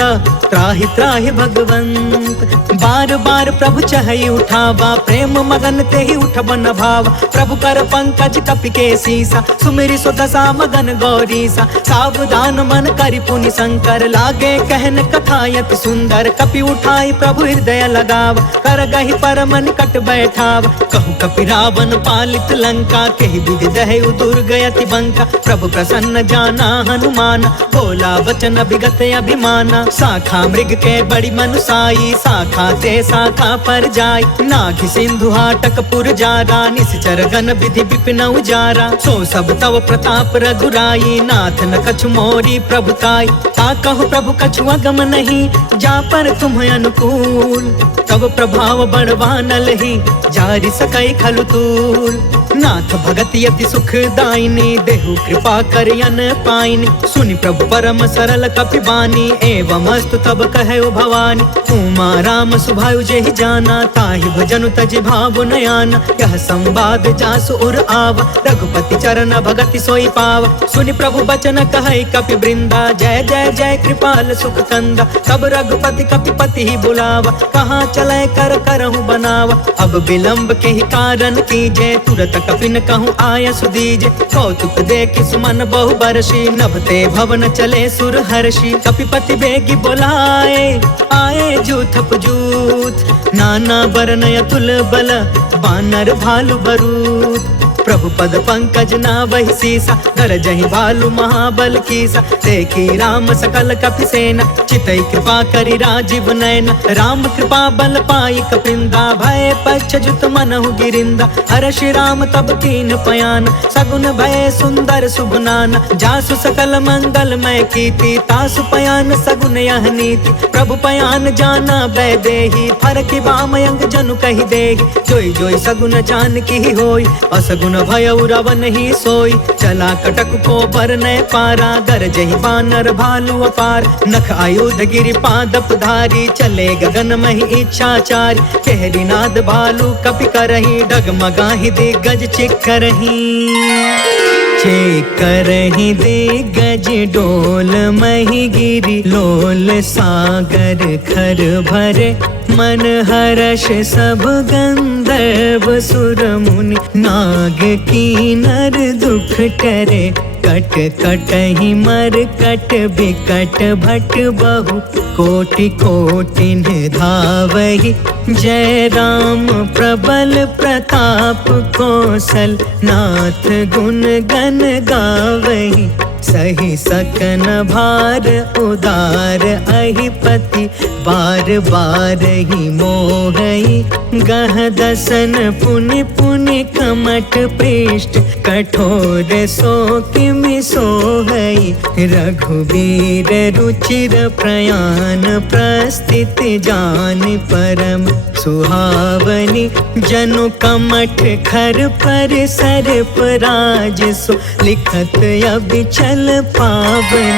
त्राहि त्राहि भगवंत। बार बार प्रभु चहई उठावा, प्रेम मगन तेहि उठबन भावा। प्रभु कर पंकज कपि के सीसा, सुमिरि सो दशा मगन गौरीसा। सावधान मन करि पुनि शंकर, लागे कहन कथा यति सुंदर। कपि उठाई प्रभु हृदय लगावा, कर गहि परम निकट बैठावा। कहु कपि रावण पालित लंका, केहि विधि दहु दुर्ग यति बंका। प्रभु प्रसन्न जाना हनुमाना, बोला वचन विगत अभिमाना। शाखा मृग के बड़ी मनुसाई, शाखा ते शाखा पर जाई। नाघि सिंधु हाटक पुर जारा, निश्चर गण विधि विपिन उजारा। सो सब तव प्रताप रघुराई, नाथ न कछु मोरी प्रभुताई। ता कहु प्रभु कछु अगम नहीं, जा पर तुम अनुकूल। तब प्रभाव बड़वानल ही, जारि सकै खलु तूल। नाथ भगत यति सुख दायिनी देहु कृपा करियन पाइनी सुनि प्रभु परम सरल कपि बानी एवं अस्तु तब कहे भवानी उमा राम सुभायु जेहि जाना ताहि भजनु तजि भाव नयाना यह संवाद जासु उर आवा रघुपति चरण भगति सोई पावा सुनि प्रभु बचन कहे कपि वृंदा जय जय जय कृपाल सुख कंदा तब रघुपति कपिपति ही बुलावा कहाँ चले कर करहु बनावा अब विलंब के ही कारण कीजे तुरत कपिन कहूँ आय सुदीजे कौतुक देखि सुमन बहु बरसी नभते भवन चले सुर हर्षि कपिपति बेगी बोलाए आए जूथप जूथ नाना बरन अतुल बल बानर भालु बरूद प्रभु पद पंकज नावहि सीसा गरजहि भालु महाबल कीसा देखी राम सकल कपि सेना चितई कृपा करि राजीव नयन राम कृपा बल पाई कपिंदा भय पक्ष जुत मनहु गिरिंदा हर्षि राम तब कीन पयान सगुन भय सुंदर शुभनान जासु सकल मंगल मय कीर्ति तासु पयान सगुन यह नीति प्रभु पयान जाना बै देहि फरकि बामयंग जनु कहि देहि जोई जोई सगुन जान की होई असगुन भय रवन ही सोई चला कटक को बरने पारा गरजहि बानर भालु अपार नख आयुध गिरि पादप धारी चले गगन महि इच्छाचारी केहरी नाद भालु कपि करही डगमगाहि दिग्गज चिक्करही करही दिग्गज डोल मही गिरी लोल सागर खर भरे मन हर्ष सब गंधर्व सुर मुनि नाग की नर दुख टरे कट कटहि मर कट बिकट भट बहु कोटि कोटि धावहि जय राम प्रबल प्रताप कौशल नाथ गुण गण गावहि सही सकन भार उदार अहिपति बार बार ही मोहई गह दसन पुनि पुनि कमठ पृष्ठ कठोर सो किमि सोहई रघुवीर रुचिर प्रयाण प्रस्थित जान परम सुहावनी जनु कमठ खर पर सर्प राज सो लिखत अबिचल पावनी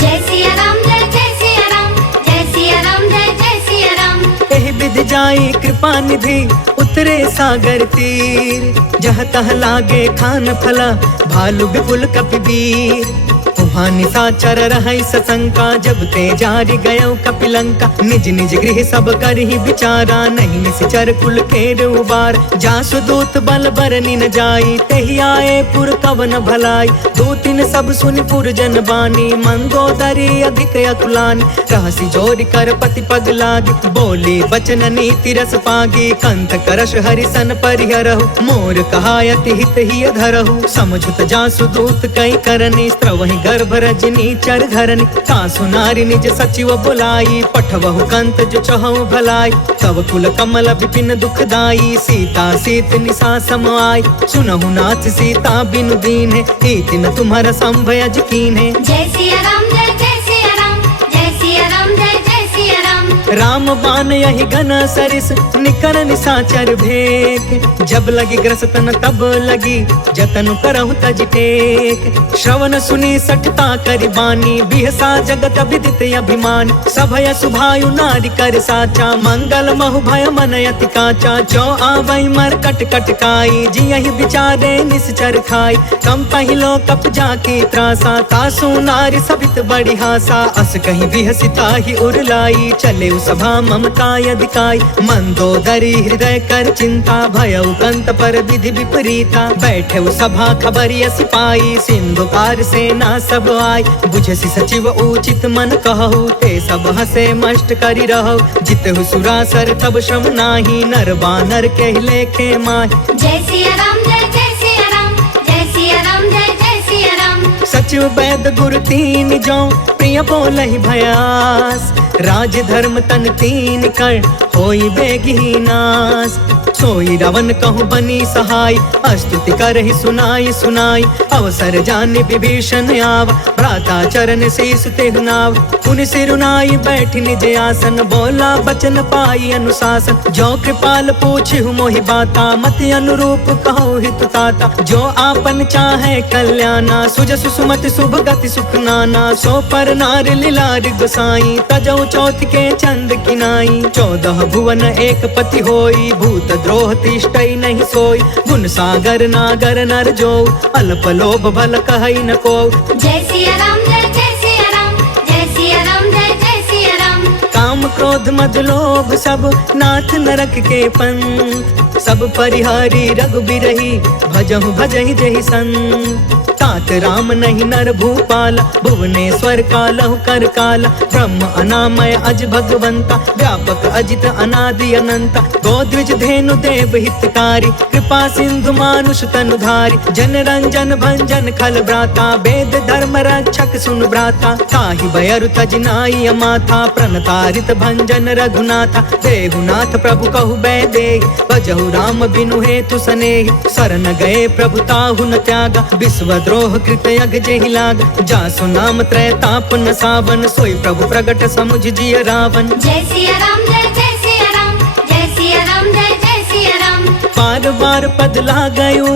जय सिया राम जय सिया राम जय सिया राम जय सिया राम एहि विधि जाई कृपा निधि उतरे सागर तीर जह तह लागे खान फला भालु विपुल कपिवीर वहाँ निशाचर रहै सशंका जब ते जारि गयो कपिलंका निज निज गृह सब करहि विचारा नहीं निश्चर कुल केर उबार जासु दूत बल बरनि न जाई तेहि आए पुर कवन भलाई दो तीन सब सुनि पुर जन बानी मंदोदरी अधिक अकुलानी रहसी जोरि कर पति पग लागी बोली बचन नीति रस पागी कंठ करश हरिसन परिहरहु मोर कहायति हित ही धरहु समझुत जासु दूत कई करनी स्त्रवहि गर्भ रजनी चर घरनी कासु नारी निज सचिव बुलाई पठवहु कंत जो चहु भलाई तव कुल कमल विपिन दुखदाई सीता सीत निशा सम आई सुनहु नाथ सीता बिनु दीन है इतिन तुम्हारा संभयज कीन है जय सिया राम जय सिया राम जय सिया राम जय सिया राम राम बान यही घन सरिस निकर निशाचर भेक जब लगी ग्रसतन तब लगी जतन करहु तज टेक श्रवण सुनी सठता करि बानी बिहसा जगत विदित अभिमान सभय सुभायु नारी कर साचा मंगल महु भय मन अति काचा जो आवै मर कट कट काई जियहि विचारे निश्चर खाई कम पहिलो कप जाके त्रासा तासु नारी सभित बड़ी हासा अस कहीं बिहसिता ही उरलाई चले सभा ममता अधिकाई मंदोदरी हृदय कर चिंता भयउ कंत पर विधि विपरीता बैठे सभा खबरिया सिपाही सिंधु पार सेना सब आई बुझसी सचिव उचित मन कहु ते सब हसे मष्ट करि रहु जितहु सुरासर तब श्रम नाही नर बानर के लेखे माही जय सिया राम जय सिया राम जय सिया राम जय सिया राम सचिव वैद गुरु तीन जो प्रिय बोलहि भयास राज धर्म तन तीन कर होई बेगी नास। सोई रावण कहूँ बनी सहाय, स्तुति करहि सुनाई सुनाई। अवसर जाने विभीषण आव, भ्राता चरण शीस तेहु नाव। पुनि सिरुनाई बैठ निज आसन, बोला बचन पाई अनुशासन। जो कृपाल पूछहु मोहि बाता, मति अनुरूप कहो हित ताता। जो आपन चाहे कल्याणा, सुजसु सुमति शुभ गति सुख नाना। सो पर नार लीलार गोसाई, तजौ चौथ के चंद किनाई। 14 भुवन एक पति होई, भूत द्रोह तिष्ठई नहीं सोई। गुण सागर नागर नर जो, अल्प लोभ भल कहई न को। जय सिया राम जय सिया राम, जय सिया राम जय सिया राम। काम क्रोध मद लोभ सब नाथ नरक के पंथ। सब परिहारी रघुबीरहि, भजहु भजहि जहि संत। तात राम नहीं नर भूपाल, भुवनेश्वर कालहु कर काला। ब्रह्म अनामय अज भगवंता, व्यापक अजित अनादि अनंता। गोद्विज धेनु देव हितकारी, कृपा सिंधु मानुष तनुधारी। जन रंजन भंजन खल भ्राता, वेद धर्म रक्षक सुन भ्राता। ताहि भयरु तज नाई अमाथा, प्रणतारित भंजन रघुनाथा। देहुनाथ प्रभु कहु बैदे, भजहु राम बिनु हेतु सनेहि। शरण गए प्रभु ताहु न त्यागा, विश्व द्रोह कृत यग जेहि लाग। जासु नाम त्रैताप न सावन, सोई प्रभु प्रगट समुझ जिय रावण। जय सिया राम जय सिया राम, जय सिया राम जय सिया राम। बार बार पद लागयु,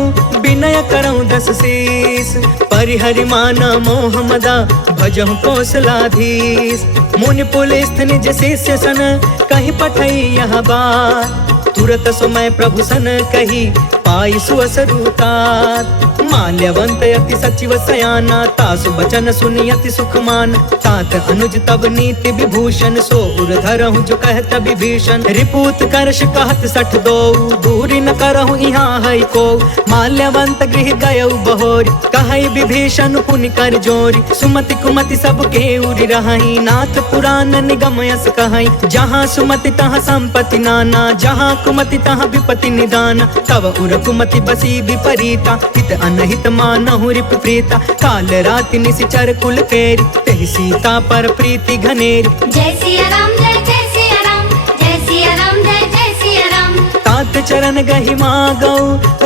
विनय करऊँ 10 शीस। परिहरि माना मोह मदा, भजहु कौशलाधीश। मुनि पुलिस्थ निज शिष्य सन, कहीं पठई यह बात। तुरत समय प्रभु सन कही, पाई सुअसरुतात। माल्यवंत अति सचिव सयाना, तासु बचन सुनि अति सुखमान। तात अनुज तब नीति विभूषण, सो उर धरहु जो कहत विभीषण। रिपूत करश कहत 62, दूरी न करहु यहाँ है को। माल्यवंत गृह गयउ बहोरी, कहई विभीषण पुनि कर जोरी। सुमति कुमति सब के उरि रहई, नाथ पुराण निगम यस कहई। जहाँ सुमति तहाँ संपत्ति नाना, जहाँ कुमति तहाँ विपत्ति निदान। तब उर कुमति बसी विपरीता, हित अनहित मानहु रिप प्रीता। काल राति निशिचर कुल केरी, तेहि सीता पर प्रीति घनेरी। जय सिया राम जय सिया राम, जय सिया राम जय सिया राम। तात चरण गहि मागौ,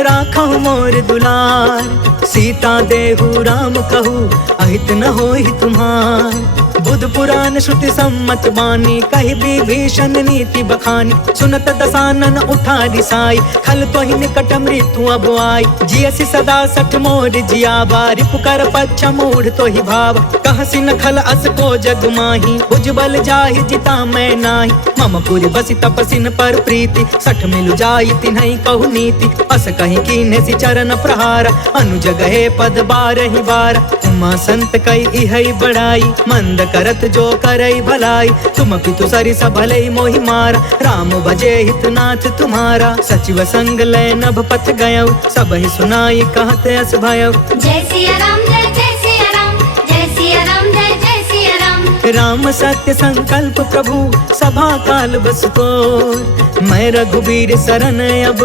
राखहु मोर दुलार। सीता देहु राम कहू, अहित न होहि तुम्हार। बुध पुराण श्रुति सम्मत बानी, कहि विभीषण नीति बखानी। सुनत दसानन उठा रिसाई, खल तोहि निकट मृत्यु अब आई। जियसि सदा सठ मोर जियावा, रिपु कर पच्छ मूढ़ तोहि भाव। कहसि न खल अस को जग माही, भुजबल जाहि जिता मैं नाही। मम पुरि बसि तपसिन पर प्रीति, सठ मिलु जाई तिन्है कहु नीति। अस कहि कीन्हे चरण प्रहार, अनुज गहे पद बारहि बार। उमा संत कई इहै बड़ाई, मंद करत जो करई भलाई। तुम पितु सरिस भले मोहि मारा, राम भजे हितनाथ तुम्हारा। सचिव संग लय नभ पथ गयौ, सबहि सुनाई कहत अस भयौ। जय सिया राम जय सिया राम, जय सिया राम जय सिया राम। राम सत्य संकल्प प्रभु, सभा काल बस तोर। मैं रघुबीर शरण अब,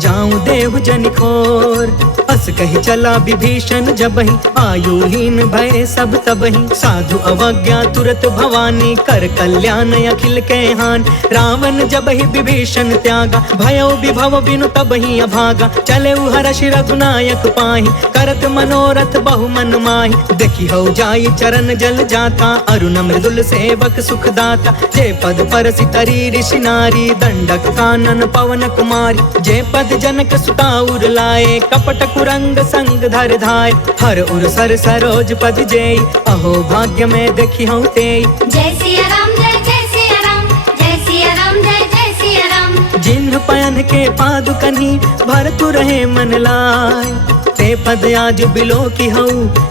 जाऊं देहु जनि खोर। अस कहि चला विभीषण जबहि, आयुहीन भय सब तबहि। साधु अवज्ञा तुरत भवानी, कर कल्याण अखिल के हानि। रावण जबहि विभीषण त्यागा, भयो विभव बिनु तबहि अभागा। चले हर्षि रघुनायक पाहि, करत मनोरथ बहु मन माहि। देखि हो जाई चरण जल जाता, अरुण मृदुल सेवक सुखदाता। जे पद परसि तरी ऋषि नारी, दंडक कानन पवन कुमारी। जे पद जनक सुता उर लाए, कपट कुरंग संग धर धाय। हर उर सर सरोज पद जेई, अहो भाग्य में देखी हूँ तेई। जय सिया राम जय सिया राम, जय सिया राम जय सिया राम। जिन्ह पयन के पादुकनी, भरतु रहे मन लाय। ते पद आज बिलो की हऊ,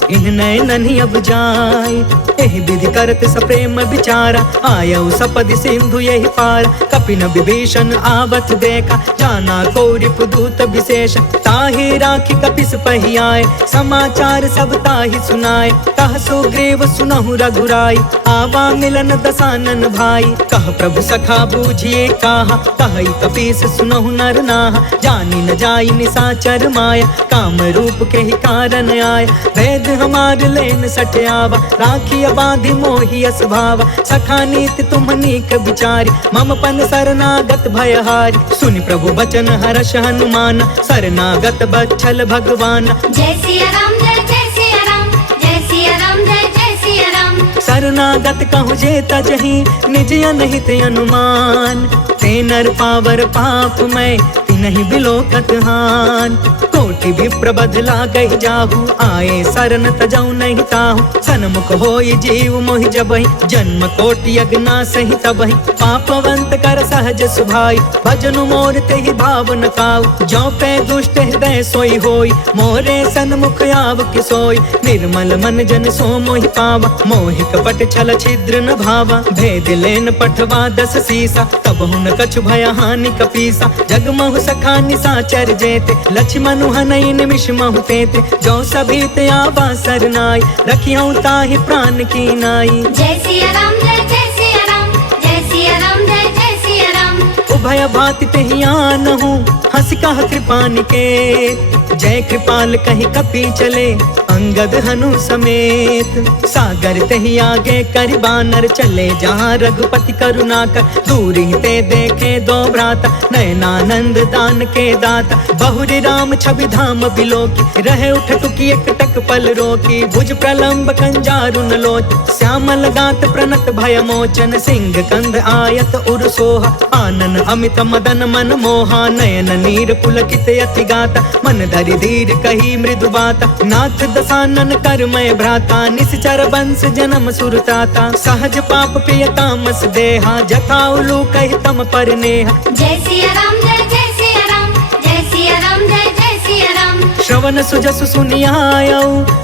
इन नैननि अब जाय। एहि विधि करत सप्रेम विचारा, आयऊ सपदि सिंधु यही पार। कपिन विभीषण आवत देखा, जाना को रिपुदूत विशेष। ताहि राखी कपिस पहियाए, समाचार सब ताहि सुनाए। कह सुग्रीव सुनहु रघुराई, आवा मिलन दसानन भाई। कह प्रभु सखा बूझिए कहा, कहि कपीस सुनहु नर नाहा। जानी न जाई निशाचर माया, काम रूप के ही कारण आय। भेद हमार लेन सट आवा, राखिया बांधि मोहि अस भावा। सखा नीति तुम नीक विचारी, मम पन शरणागत भयहारी। सुनि प्रभु बचन हर्ष हनुमान, शरणागत बच्छल भगवान। जय सिया राम जय सिया राम, जय सिया राम जय सिया राम। शरणागत कहु जे तजहि, निज अनहित अनुमान। ते नर पावर पाप मैं, तिनहि बिलोकत हान। कोटि विप्र बदला गहि जाहु, आए शरण तजौ नहीं ताहु। सन्मुख होई जीव मोहि जबहि, जन्म कोटि अगना सहि तबहि। पापवंत कर सहज सुभाई, भजनु मोर तेहि भाव न काऊ। जो पे दुष्ट हृदय सोई होई, मोरे सन्मुख आव कि सोई। निर्मल मन जन सो मोहि पावा, मोहि कपट छल छिद्र न भावा। भेद लेन पठवा दस सीसा, तब हुन कछु भय हानि कपीसा। जगमहु सखा निशाचर जेते, लक्ष्मण हनई निमिष महु तेते। जो सभीत आवा सरनाई, रखियौ ताहि प्राण की नाई। जय सिया राम जय सिया राम, जय सिया राम जय सिया राम। उभय भाति तेहि आनहु, हंस कह कृपा निकेत। जय कृपाल कहि कपि चले, अंगद हनु समेत। सागर तेहि आगे करि बानर, चले जहाँ रघुपति करुणा कर। दूर ही ते देखे दो भ्राता, नयनानंद दान के दाता। बहुरी राम छवि धाम बिलोकी, रहे उठ टुकी एक टक पल रोकी। भुज प्रलंब कंजारुन लोच, श्यामल गात प्रणत भय मोचन। सिंह कंध आयत उर सोहा, आनन अमित मदन मन मोहा। नयन नीर पुलकित अति गाता, मन धरि धीर कही मृदु बाता। नाथ दसानन कर मैं भ्राता, निश्चर वंश जन्म सुरताता। सहज पाप प्रिय तामस देहा, जथा उलू कहि तम पर नेहा। जय सिया राम जय सिया राम, जय सिया राम जय सिया राम। श्रवण सुजसु सुनियायौ,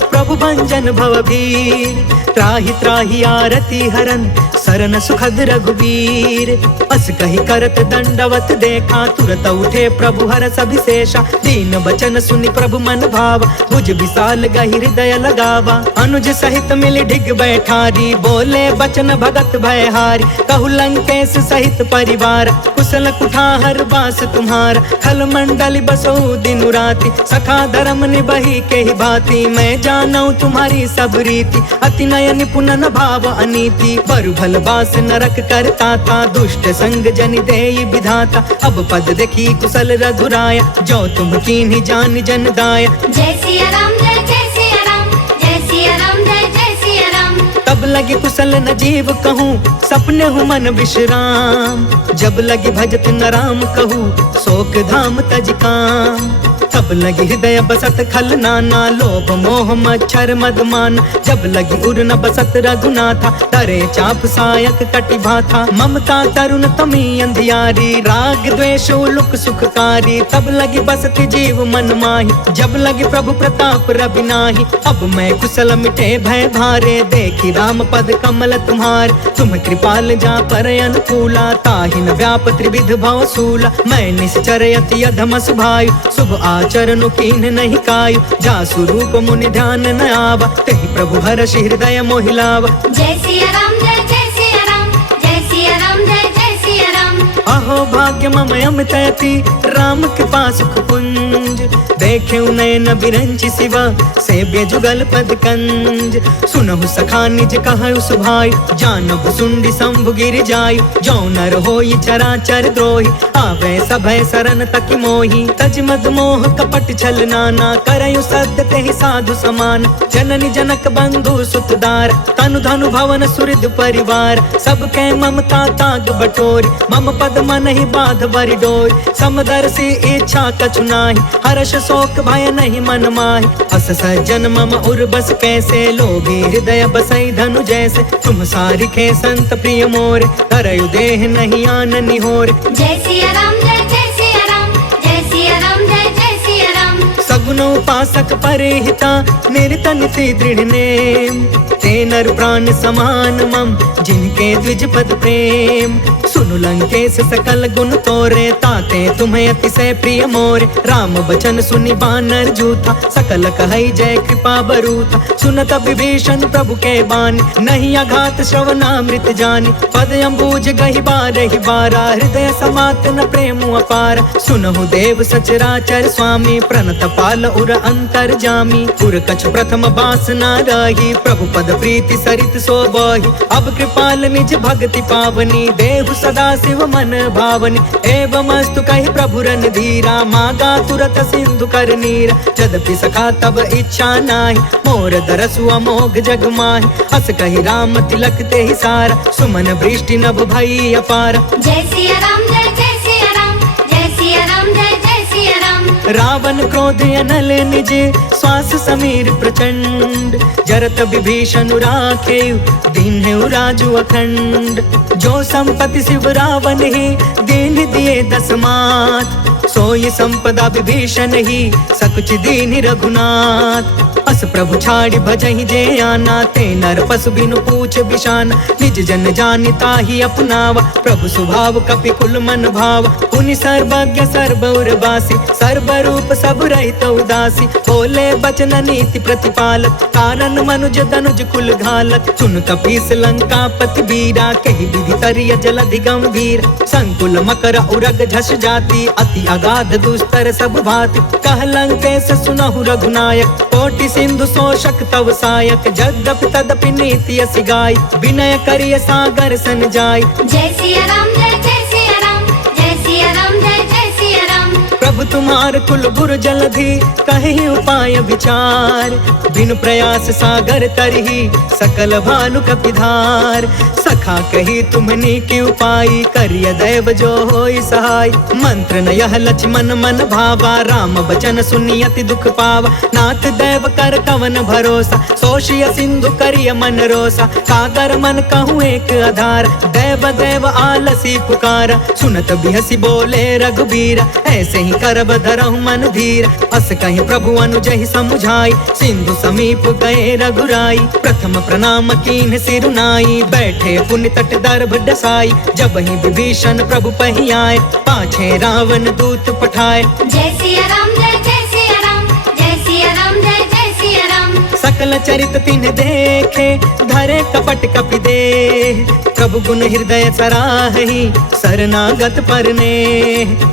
प्रभु भंजन भवभीर। त्राहि त्राहि आरती हरन, सरन सुखद रघुवीर। अस कहि करत दंडवत देखा, तुरत उठे प्रभु हरष अभिषेषा। दीन बचन सुनि प्रभु मन भावा, भुज विशाल गहि हृदय लगावा। अनुज सहित मिलि ढिग बैठारी, बोले बचन भगत भयहारी। कहु लंकेश सहित परिवार, कुशल कुठार बास तुम्हारा। खल मंडल बसो दिनु राति, सखा धर्म निबहि के ही भांति। मैं जानऊ तुम्हारी सब रीति, अति नय निपुण न भाव अनीति। बरु भल बास नरक करता था, दुष्ट संग जनि देई विधाता। अब पद देखी कुशल रघुराया, जो तुम कीन्ही जान जन दाया। जय सिया राम जय सिया राम, जय सिया राम जय सिया राम। तब लगी कुशल न जीव कहूँ, सपने हूँ मन विश्राम। जब लगी भजत न राम कहूँ, शोक धाम तज काम। तब लगी हृदय बसत खल नाना, लोभ मोह मच्छर मदमान। जब लगी उर न बसत रघुनाथा, डरे चाप सायक कटि भाथा। ममता तरुण तमी अंधियारी, राग द्वेष उलुक सुखकारी। तब लगी बसत जीव मन माही, जब लगी प्रभु प्रताप रवि नाही। अब मैं कुशल मिटे भय भारे, देखी राम पद कमल तुम्हार। तुम कृपाल जा पर अनुकूला, ताहि न व्याप त्रिविध भव सूला। मैं निश्चर अति अधम सुभायु, शुभ आचरण कीन नहीं कायु। जासु रूप मुनि ध्यान न आवा, तेहि प्रभु हर्ष हृदय मोहि लावा। जय सिया राम जय सिया राम, जय सिया राम जय सिया राम। अहो भाग्य मम अमित अति, राम कृपा सुख पुंज। देखे नयन बिरंचि शिवा, सेव्य जुगल पद कंज। सुनहु सखा निज कहु सुभाई, जानहु सुंडी शंभु गिर जायु। जो नर होई चराचर द्रोही, आवे सभय शरण तकि मोही। तज मद मोह कपट छल नाना, करयु सद्य तेहि साधु समान। जननी जनक बंधु सुतदार, तनु धनु भवन सुहृद परिवार। सबके ममता ताग बटोरी, मम पद मन ही बाध बरि डोरी। समदर्शी इच्छा कछु नाही, हर्ष शोक भय नहीं मन माहि। अस सज्जन मम उर बस कैसे, लोभी हृदय बसई धनु जैसे। तुम सारिखे संत प्रिय मोरे, धरयु देह नहीं आन निहोरे। जय सिया राम जय सिया राम, जय सिया राम जय सिया राम। सगुन उपासक परे हिता, निरत निति दृढ़ नेम। ते नर प्राण समान मम जिनके द्विज पद प्रेम। सुनु लंकेश सकल गुण तोरे ताते तुम्हें अतिशय प्रिय मोरे। राम बचन सुनि बानर जूथा सकल कहई जय कृपा बरूथा। सुनत विभीषण प्रभु के बानी नहीं अघात श्रवणामृत जानी। पद अम्बुज गहि बारहि बारा हृदय समात न प्रेम अपार। सुनहु देव सचराचर स्वामी प्रणत पाल उर अंतर जामी। उर कछु प्रथम बासना रही प्रभु पद प्रीति सरित सोबहि। अब कृपाल निज भक्ति पावनी देहु सदा शिव मन भावनी। एवं अस्तु कहि प्रभु रन धीरा मागा तुरत सिंधु कर नीर। यद्यपि सखा तब इच्छा नाही मोर दरसु अमोघ जग माहि। अस कहि राम तिलक ते ही सारा सुमन वृष्टि नभ भई अपार। जय सिया राम जय जय सिया राम जय सिया राम जय जय सिया राम। रावण क्रोध अनल निज श्वास समीर प्रचंड। जरत विभीषण राखे दीन्हु राजु अखंड। जो संपत्ति शिव रावण ही दीन दिए दस मात। सोई संपदा विभीषण ही सकुच दीन रघुनाथ। अस प्रभु छाड़ी भजहि जे आना ते नर पशु बिनु पूछ बिशान। निज जन जानि ताहि अपनावा प्रभु स्वभाव कपि कुल मन भाव। पुनि सर्वज्ञ सर्वउर बासी सर्व रूप सब रहित उदासी। बोले बचन नीति प्रतिपालक कारण मनुज तनुज कुल घालक। सुन कपीस लंका पति बीरा कहि विधि तरिय जलधि गंभीर। संकुल मकर उरग झस जाति अति अगाध दुस्तर सब भाति। कह लंकेश सुनहु रघुनायक कोटि सिंधु शोषक तव सायक। जद्यपि तदपि नीति असि गाय विनय करिय सागर सन जाय। जय सिया राम जय जय सिया राम जय सिया राम जय जय सिया राम। प्रभु तुम्हार कुल गुर जलधि कहि उपाय विचार। बिनु प्रयास सागर तरही सकल भानु कपिधार। सखा कही तुमनी की उपाय करिय दैव जो होई सहाय। मंत्र न यह लक्ष्मण मन भावा राम बचन सुनि अति दुख पावा। नाथ दैव कर कवन भरोसा सोशिय सिंधु करिय मन रोसा। कागर मन कहूँ एक आधार दैव दैव आलसी पुकार। सुनत बिहसी बोले रघुबीर ऐसे ही करब धरहु मन धीर। अस कहि प्रभु अनुजहि समुझाई सिंधु समीप गए रघुराई। प्रथम प्रणाम कीन्ह सिरुनाई बैठे पुण्य तट दर्भ डसाई। जब ही विभीषण प्रभु पहि आए पाछे रावण दूत पठाए। जय सिया राम जय जय सिया राम जय सिया राम जय जय सिया राम। सकल चरित तिन्ह देखे धरे कपट कपि देह। प्रभु गुण हृदय सराहि शरणागत परने।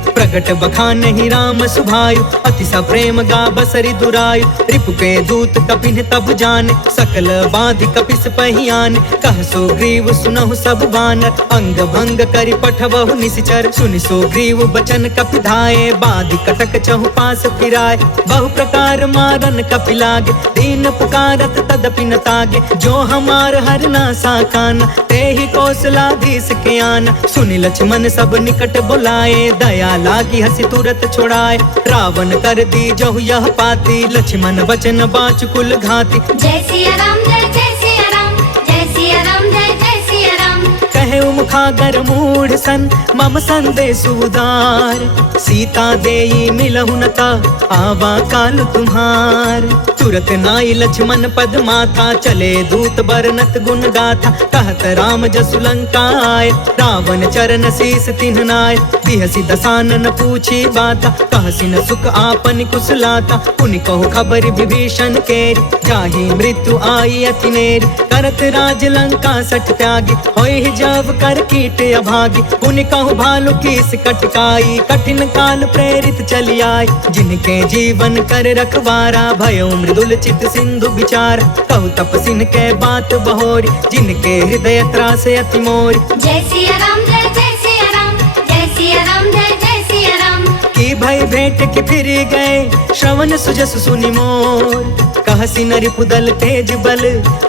प्रगट बखानहि राम सुभायु अति सप्रेम गा बसरि दुरायु। रिपु के दूत कपिन तब जाने सकल बाधि कपिस पहियान। कह सुग्रीव सुनहु सब बानर अंग भंग करि पठवहु निशिचर। सुनि सुग्रीव बचन कपि धाये बाधि कटक चहु पास फिराए। बहु प्रकार मारन कपि लागे दीन पुकारत तदपि न तागे। जो हमार हरना साकान ते ही कौशलाधीश के आन। सुनि लक्ष्मण सब निकट बुलाए दया लागी हसी तुरत छोड़ाए। रावण कर दी जहु यह पाती लक्ष्मण वचन बाच कुल घाती। जय सिया राम जय जय सिया राम जय सिया राम जय जय सिया राम। कहे मुखागर मूढ़ सन मम संदेश उदार। सीता देई मिलहु नता आवा काल तुम्हार। तुरत नाई लक्ष्मण पद माथा चले दूत बरनत गुण गाथा। कहत राम जसु लंका आए रावण चरण शीस तिन्ह नाय। बिहसी दसानन पूछी बाता कहसी न सुख आपन कुशलाता। पुनि कहु खबर विभीषण केरी जाहि मृत्यु आई अति नेरी। करत राज लंका सठ त्यागी होई जब कर कीट अभागी। पुनि कहु भालु कीस कटकाई कठिन काल प्रेरित चली आई। जिनके जीवन कर रखवारा भयो मृदुल चित सिंधु विचार। कहु तपसिन के बात बहोरी जिनके हृदय त्रास अति मोरी। जय सिया राम जय जय सिया राम जय सिया राम जय जय सिया राम। की भय भेंट के फिर गए श्रवण सुजस सुनि मोर। कहसी नरि पुदल तेज बल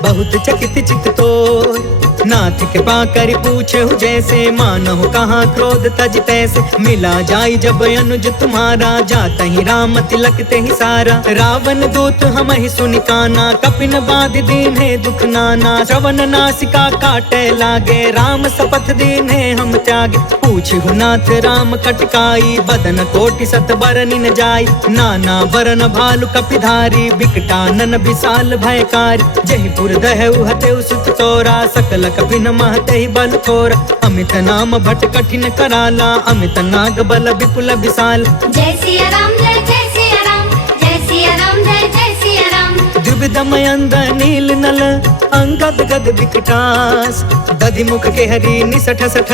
बहुत चकित चित तोर। नाथ कृपा करि पूछहु जैसे मानहु कहाँ क्रोध तज तैसे। मिला जाई जब अनुज तुम्हारा जातहि राम तिलक तेहि सारा। रावण दूत हमहि सुनि काना कपिन बाधि दीन्हे दुख नाना। श्रवण नासिका काटे लागे राम शपथ दीन्हे हम त्यागे। पूछहु नाथ राम कटकाई बदन कोटि सत बरनि न जाय। नाना बरन भालु कपिधारी बिकटानन विशाल भयकारी। जयपुर दहु हतेउ सुत तोरा सकल कपिन महते बल थोरा। अमित नाम भट कठिन कराला अमित नाग बल विपुल विशाल। जय सिया राम जय सिया राम जय सिया राम जय सिया राम। द्विविधमयंद नील नल अंगद गद विकटास। दधिमुख के हरि निसठ सठ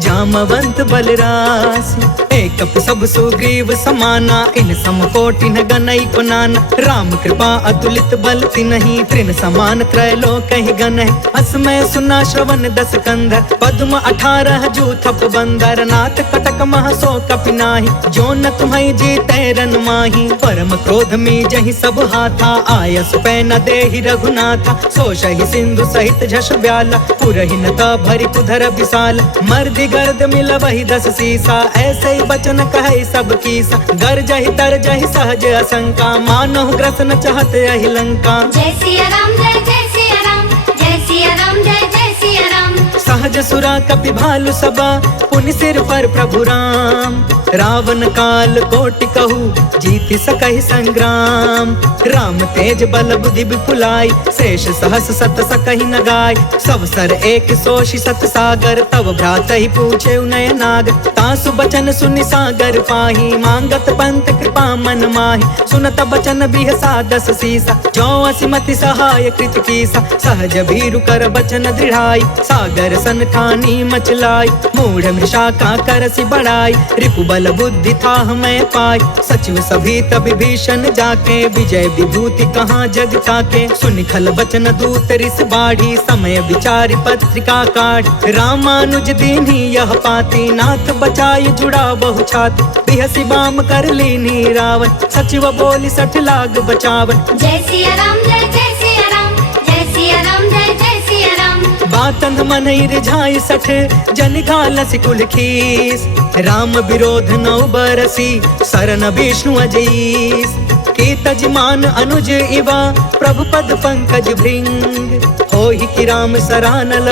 जामवंत बलरास। एक सब सुग्रीव समाना इन समकोटि न गनई को नाना। राम कृपा अतुलित बल तिन्हि तृण समान त्रैलोक ही गण। असमय सुना श्रवण दस कंध पद्म 18 जूथप बंदर। नाथ कटक मह सो कपिनाहि जो न तुम्हें जीते रन माही। परम क्रोध में जहि सब हाथा आयस पै न देहि रघुनाथा। सो शहि सिंधु सहित झस ब्याला पुरहि न भरि कुधर विशाल। मर्दि गर्द मिल वही 10 सीसा ऐसे ही बचन कहे सब कीसा। गर जहि तर जहि सहज असंका मानहु ग्रसन चाहत यही लंका। जय सिया राम जय सिया राम जय सिया राम जय सिया राम। सहज सुरा कपि भालु सबा पुनि सिर पर प्रभु राम। रावण काल कोटि कहू जीति सकहि संग्राम। राम तेज बल बुद्धि विपुलाई शेष सहस सत सकहि न गाय। सब सर एक सोषि सत सागर तब भ्रात ही पूछे नय नाग। तासु बचन सुनि सागर पाही मांगत पंत कृपा मन माही। सुनत बचन बिहसा 10 सीसा जो असिमति सहाय कृत कीसा। सहज भीरु कर बचन दृढ़ाई सागर सन ठानी मचलाई। मूढ़ मृषा का करसि बढ़ाई रिपु बल बुद्धि था हमें पाई। सचिव सभी तब भीषण जाके विजय विभूति कहाँ जग ताके। सुनि खल बचन दूत रिस बाढ़ी समय विचारि पत्रिका काढ़। रामानुज दीन्ही यह पाती नाथ बचाई जुड़ा बहु छाती। बिहसी बाम कर लीनी रावण सचिव बोली 60 लाग बचावन। जय सिया राम जय सिया राम जय सिया राम जय सिया राम। बातंध मन रिझाई 60 जन घालसि कुल खीस। राम विरोध 9 बरसी शरण विष्णु अजीस। की तजमान अनुज इवा प्रभु पद पंकज भृंग। होहि कि राम सरानल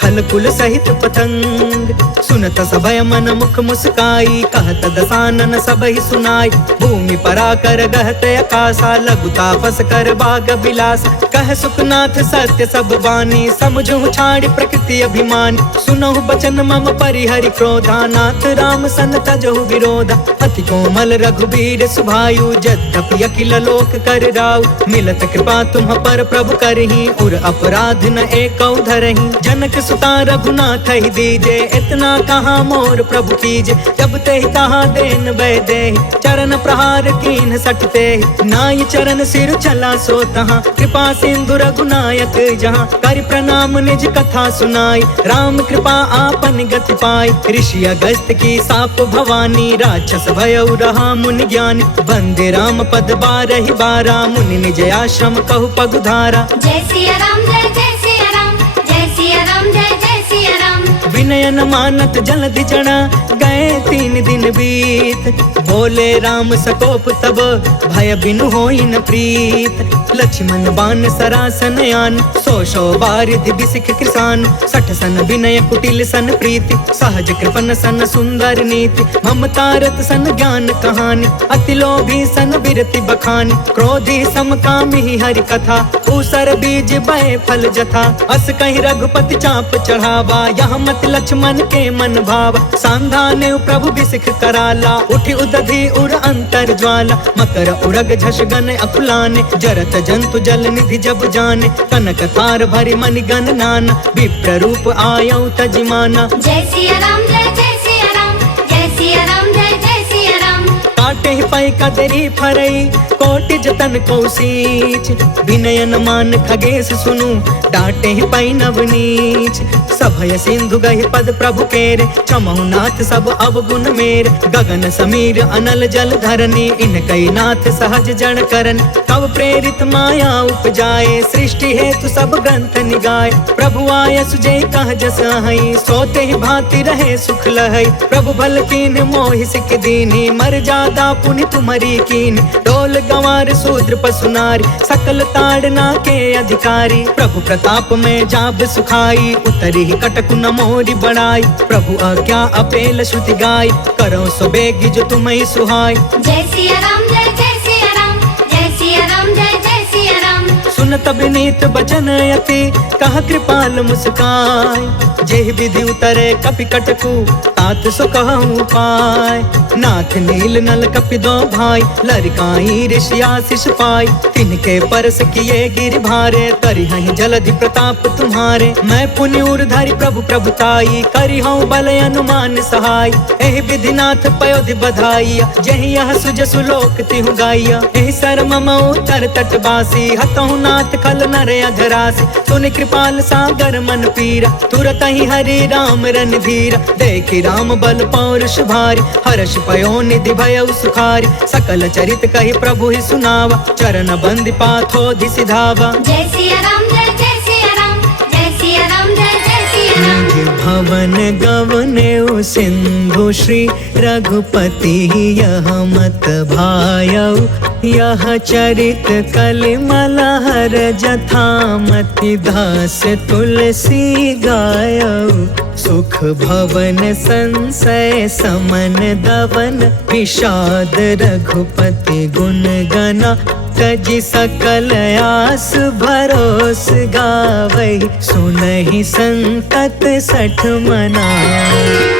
खल कुल सहित पतंग। सुनत सभय मन मुख मुस्काई कहत दसानन सबहि सुनाई। भूमि पराकर गहत आकाशा लघु तापस कर बाग बिलास। कह सुखनाथ सत्य सब बानी समझु छाड़ प्रकृति अभिमान। सुनहु बचन मम परिहरि क्रोधा नाथ राम सन तजहु विरोधा। अति कोमल रघुबीर सुभायु यद्यपि अखिल लोक कर राउ। मिलत कृपा तुम पर प्रभु करही उर अपराध न एकौ धरही। जनक सुता रघुनाथ ही दीजे इतना कहाँ मोर प्रभु कीजे। जब ते तहाँ देन वै दे चरण प्रहार कीन सटते। नाई चरण सिर चला सो तहाँ कृपा सिंधु रघुनायक जहाँ। कर प्रणाम निज कथा सुनाई राम कृपा आपन गति पाई। ऋषि अगस्त की साप भवानी राक्षस भयउ रहा मुनि ज्ञानी। वंदे राम पद 12 बारा मुनि निज आश्रम कहु पगुधारा। जय सिया राम जय सिया राम जय सिया राम जय सिया राम। विनय न मानत जलधि चढ़ा गए 3 दिन बीत। बोले राम सकोप तब भय बिनु होई न प्रीत। लक्ष्मण बान सरासन आन 100 बारिधि बिसिख कृसान। 60 सन विनय कुटिल सन प्रीति सहज कृपन सन सुंदर नीति। ममता रत सन ज्ञान कहानी अति लोभी सन बिरति बखानी। क्रोधी समकामी हरि कथा ऊसर बीज बय फल जथा। अस कहीं रघुपति चाप चढ़ावा यहाँ मत लक्ष्मण के मन भावा। सांधाने प्रभु बिसिख कराला उठी उदधि उर अंतर ज्वाला। मकर उरग झस गन अकुलाने जरत जंतु जल निधि जब जाने। कनक थार भरि मनि गण नाना विप्र रूप आयौ तजिमाना। जय सिया राम जय सिया राम जय सिया राम जय सिया राम। काटे ही पाई कदरी फरई कोटि जतन कौशीच। विनय न मान खगेश सुनु डांटे ही पाई नवनीच। सभय सिंधु गहि पद प्रभु केरे चमहु नाथ सब अवगुण मेर। गगन समीर अनल जल धरनी इनकई नाथ सहज जन करन। तब प्रेरित माया उपजाए सृष्टि हेतु सब ग्रंथ निगाए। प्रभु आय सुजय कह जस हई सोते ही भांति रहे सुख लहई। प्रभु भल कीन मोहि सिख दीनी मर्यादा सेवा पुनि तुम्हारी कीन। डोल गंवार शूद्र पशु नारी सकल ताड़ना के अधिकारी। प्रभु प्रताप में जाब सुखाई उतरी ही कटकु न मोरी बढ़ाई। प्रभु आज्ञा अपेल श्रुति गाय करो सो बेगी जो तुम्हें सुहाय। जय सिया राम जय जय सिया राम जय सिया राम जय जय सिया राम। सुनत विनीत बचन अति कह कृपाल मुस्काय। जेहि विधि उतरे कपि कटकु तात सो कहूँ पाय। नाथ नील नल कपि दो भाई लरिकाई ऋषि आशीष पाई। तिनके परस किए गिर भारे तरिहहि जलधि प्रताप तुम्हारे। मैं पुनि उरधरि प्रभु प्रभुताई करी हूँ बल अनुमान सहाय। एहि विधि नाथ पयोधि बधाइया जहि यह सुज सुलोक तिहु गाइया। एहि सर मम उतर तटवासी हतहु नाथ खल नर अधरासी। सुनि कृपाल सागर मन पीरा तुरत ही हरि राम रणधीरा। देखि राम बल पौरुष भारी हर्ष पयो निधि भय सुखारी। सकल चरित कहि प्रभु ही सुनावा चरण बंदी पाथोधि सिधावा। जय सिया राम जय जय सिया राम जय सिया राम जय जय सिया राम। निज भवन गवने सिंधु श्री रघुपति यह मत भायऊ। यह चरित कलिमल हर जथामति दास तुलसी गायऊ। सुख भवन संशय समन दवन विषाद रघुपति गुण गना। तजि सकल आस भरोस गावै सुनहि संकट सठ मना।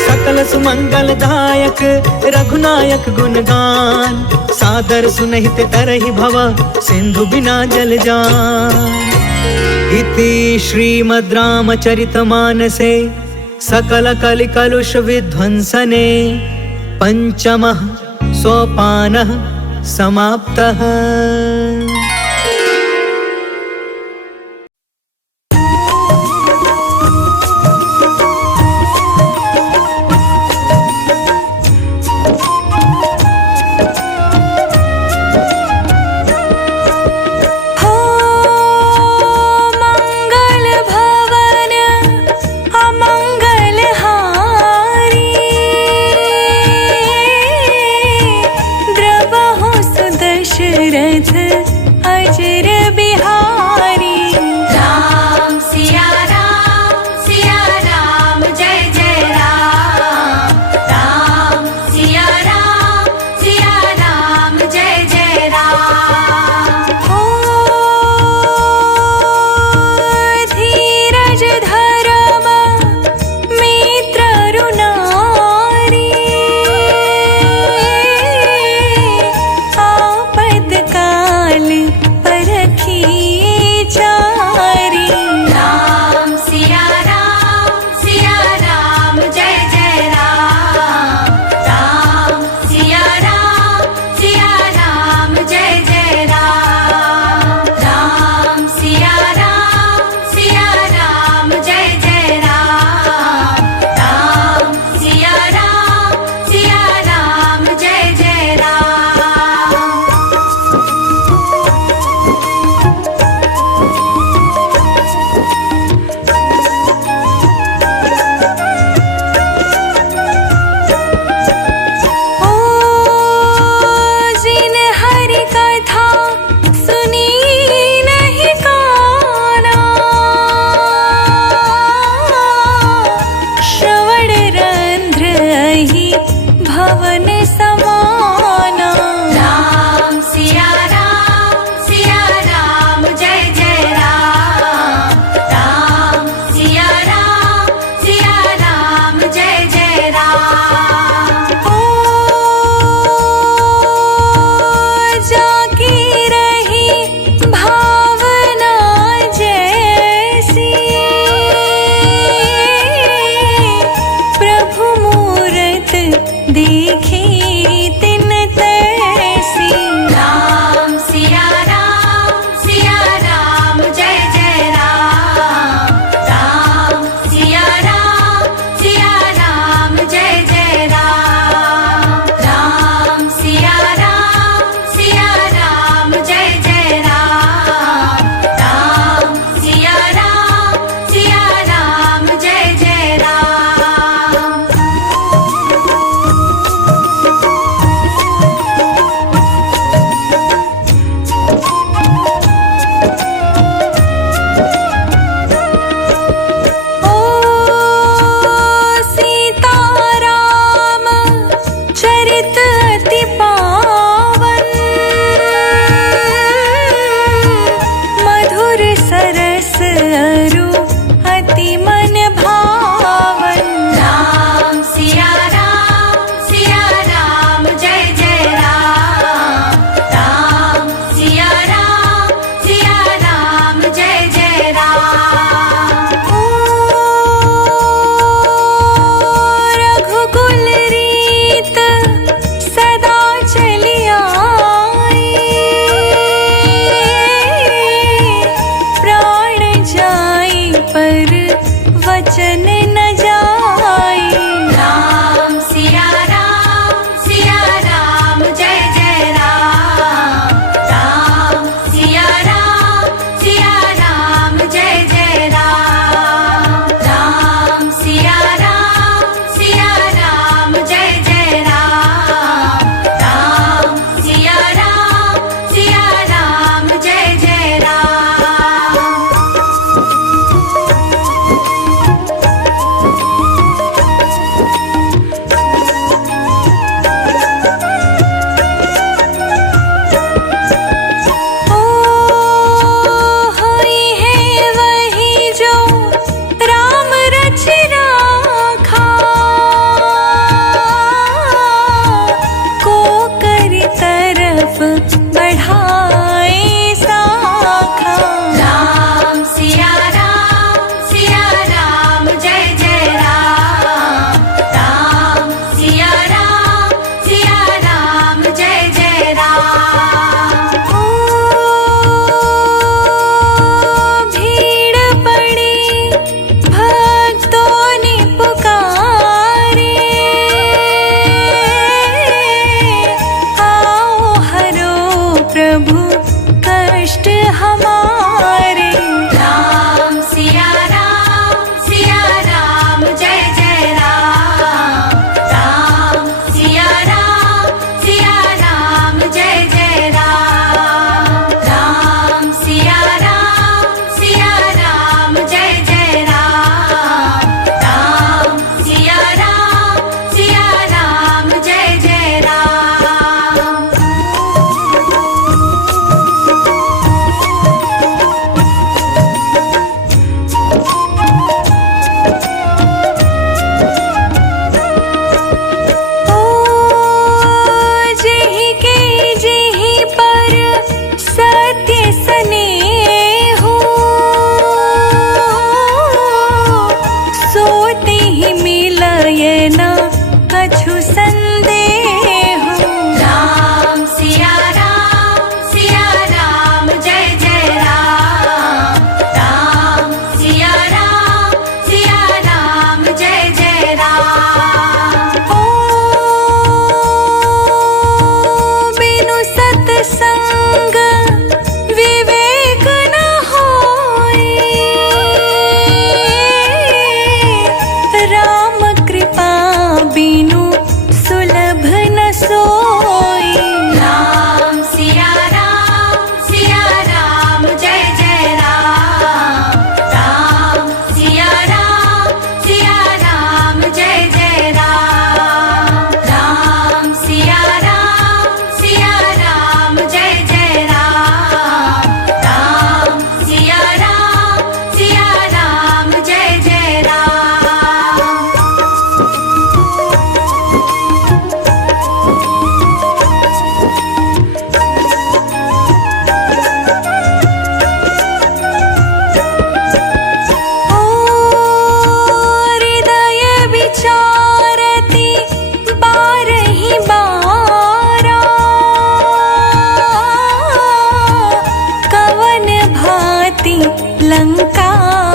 सकल सुमंगल दायक रघुनायक गुणगान। सादर सुनहित तरहि भव सिंधु बिना जल जान। इति श्रीमद् रामचरितमानसे सकल कलि कलुष विध्वंसने पंचमः सोपानः समाप्तः। दशरथ का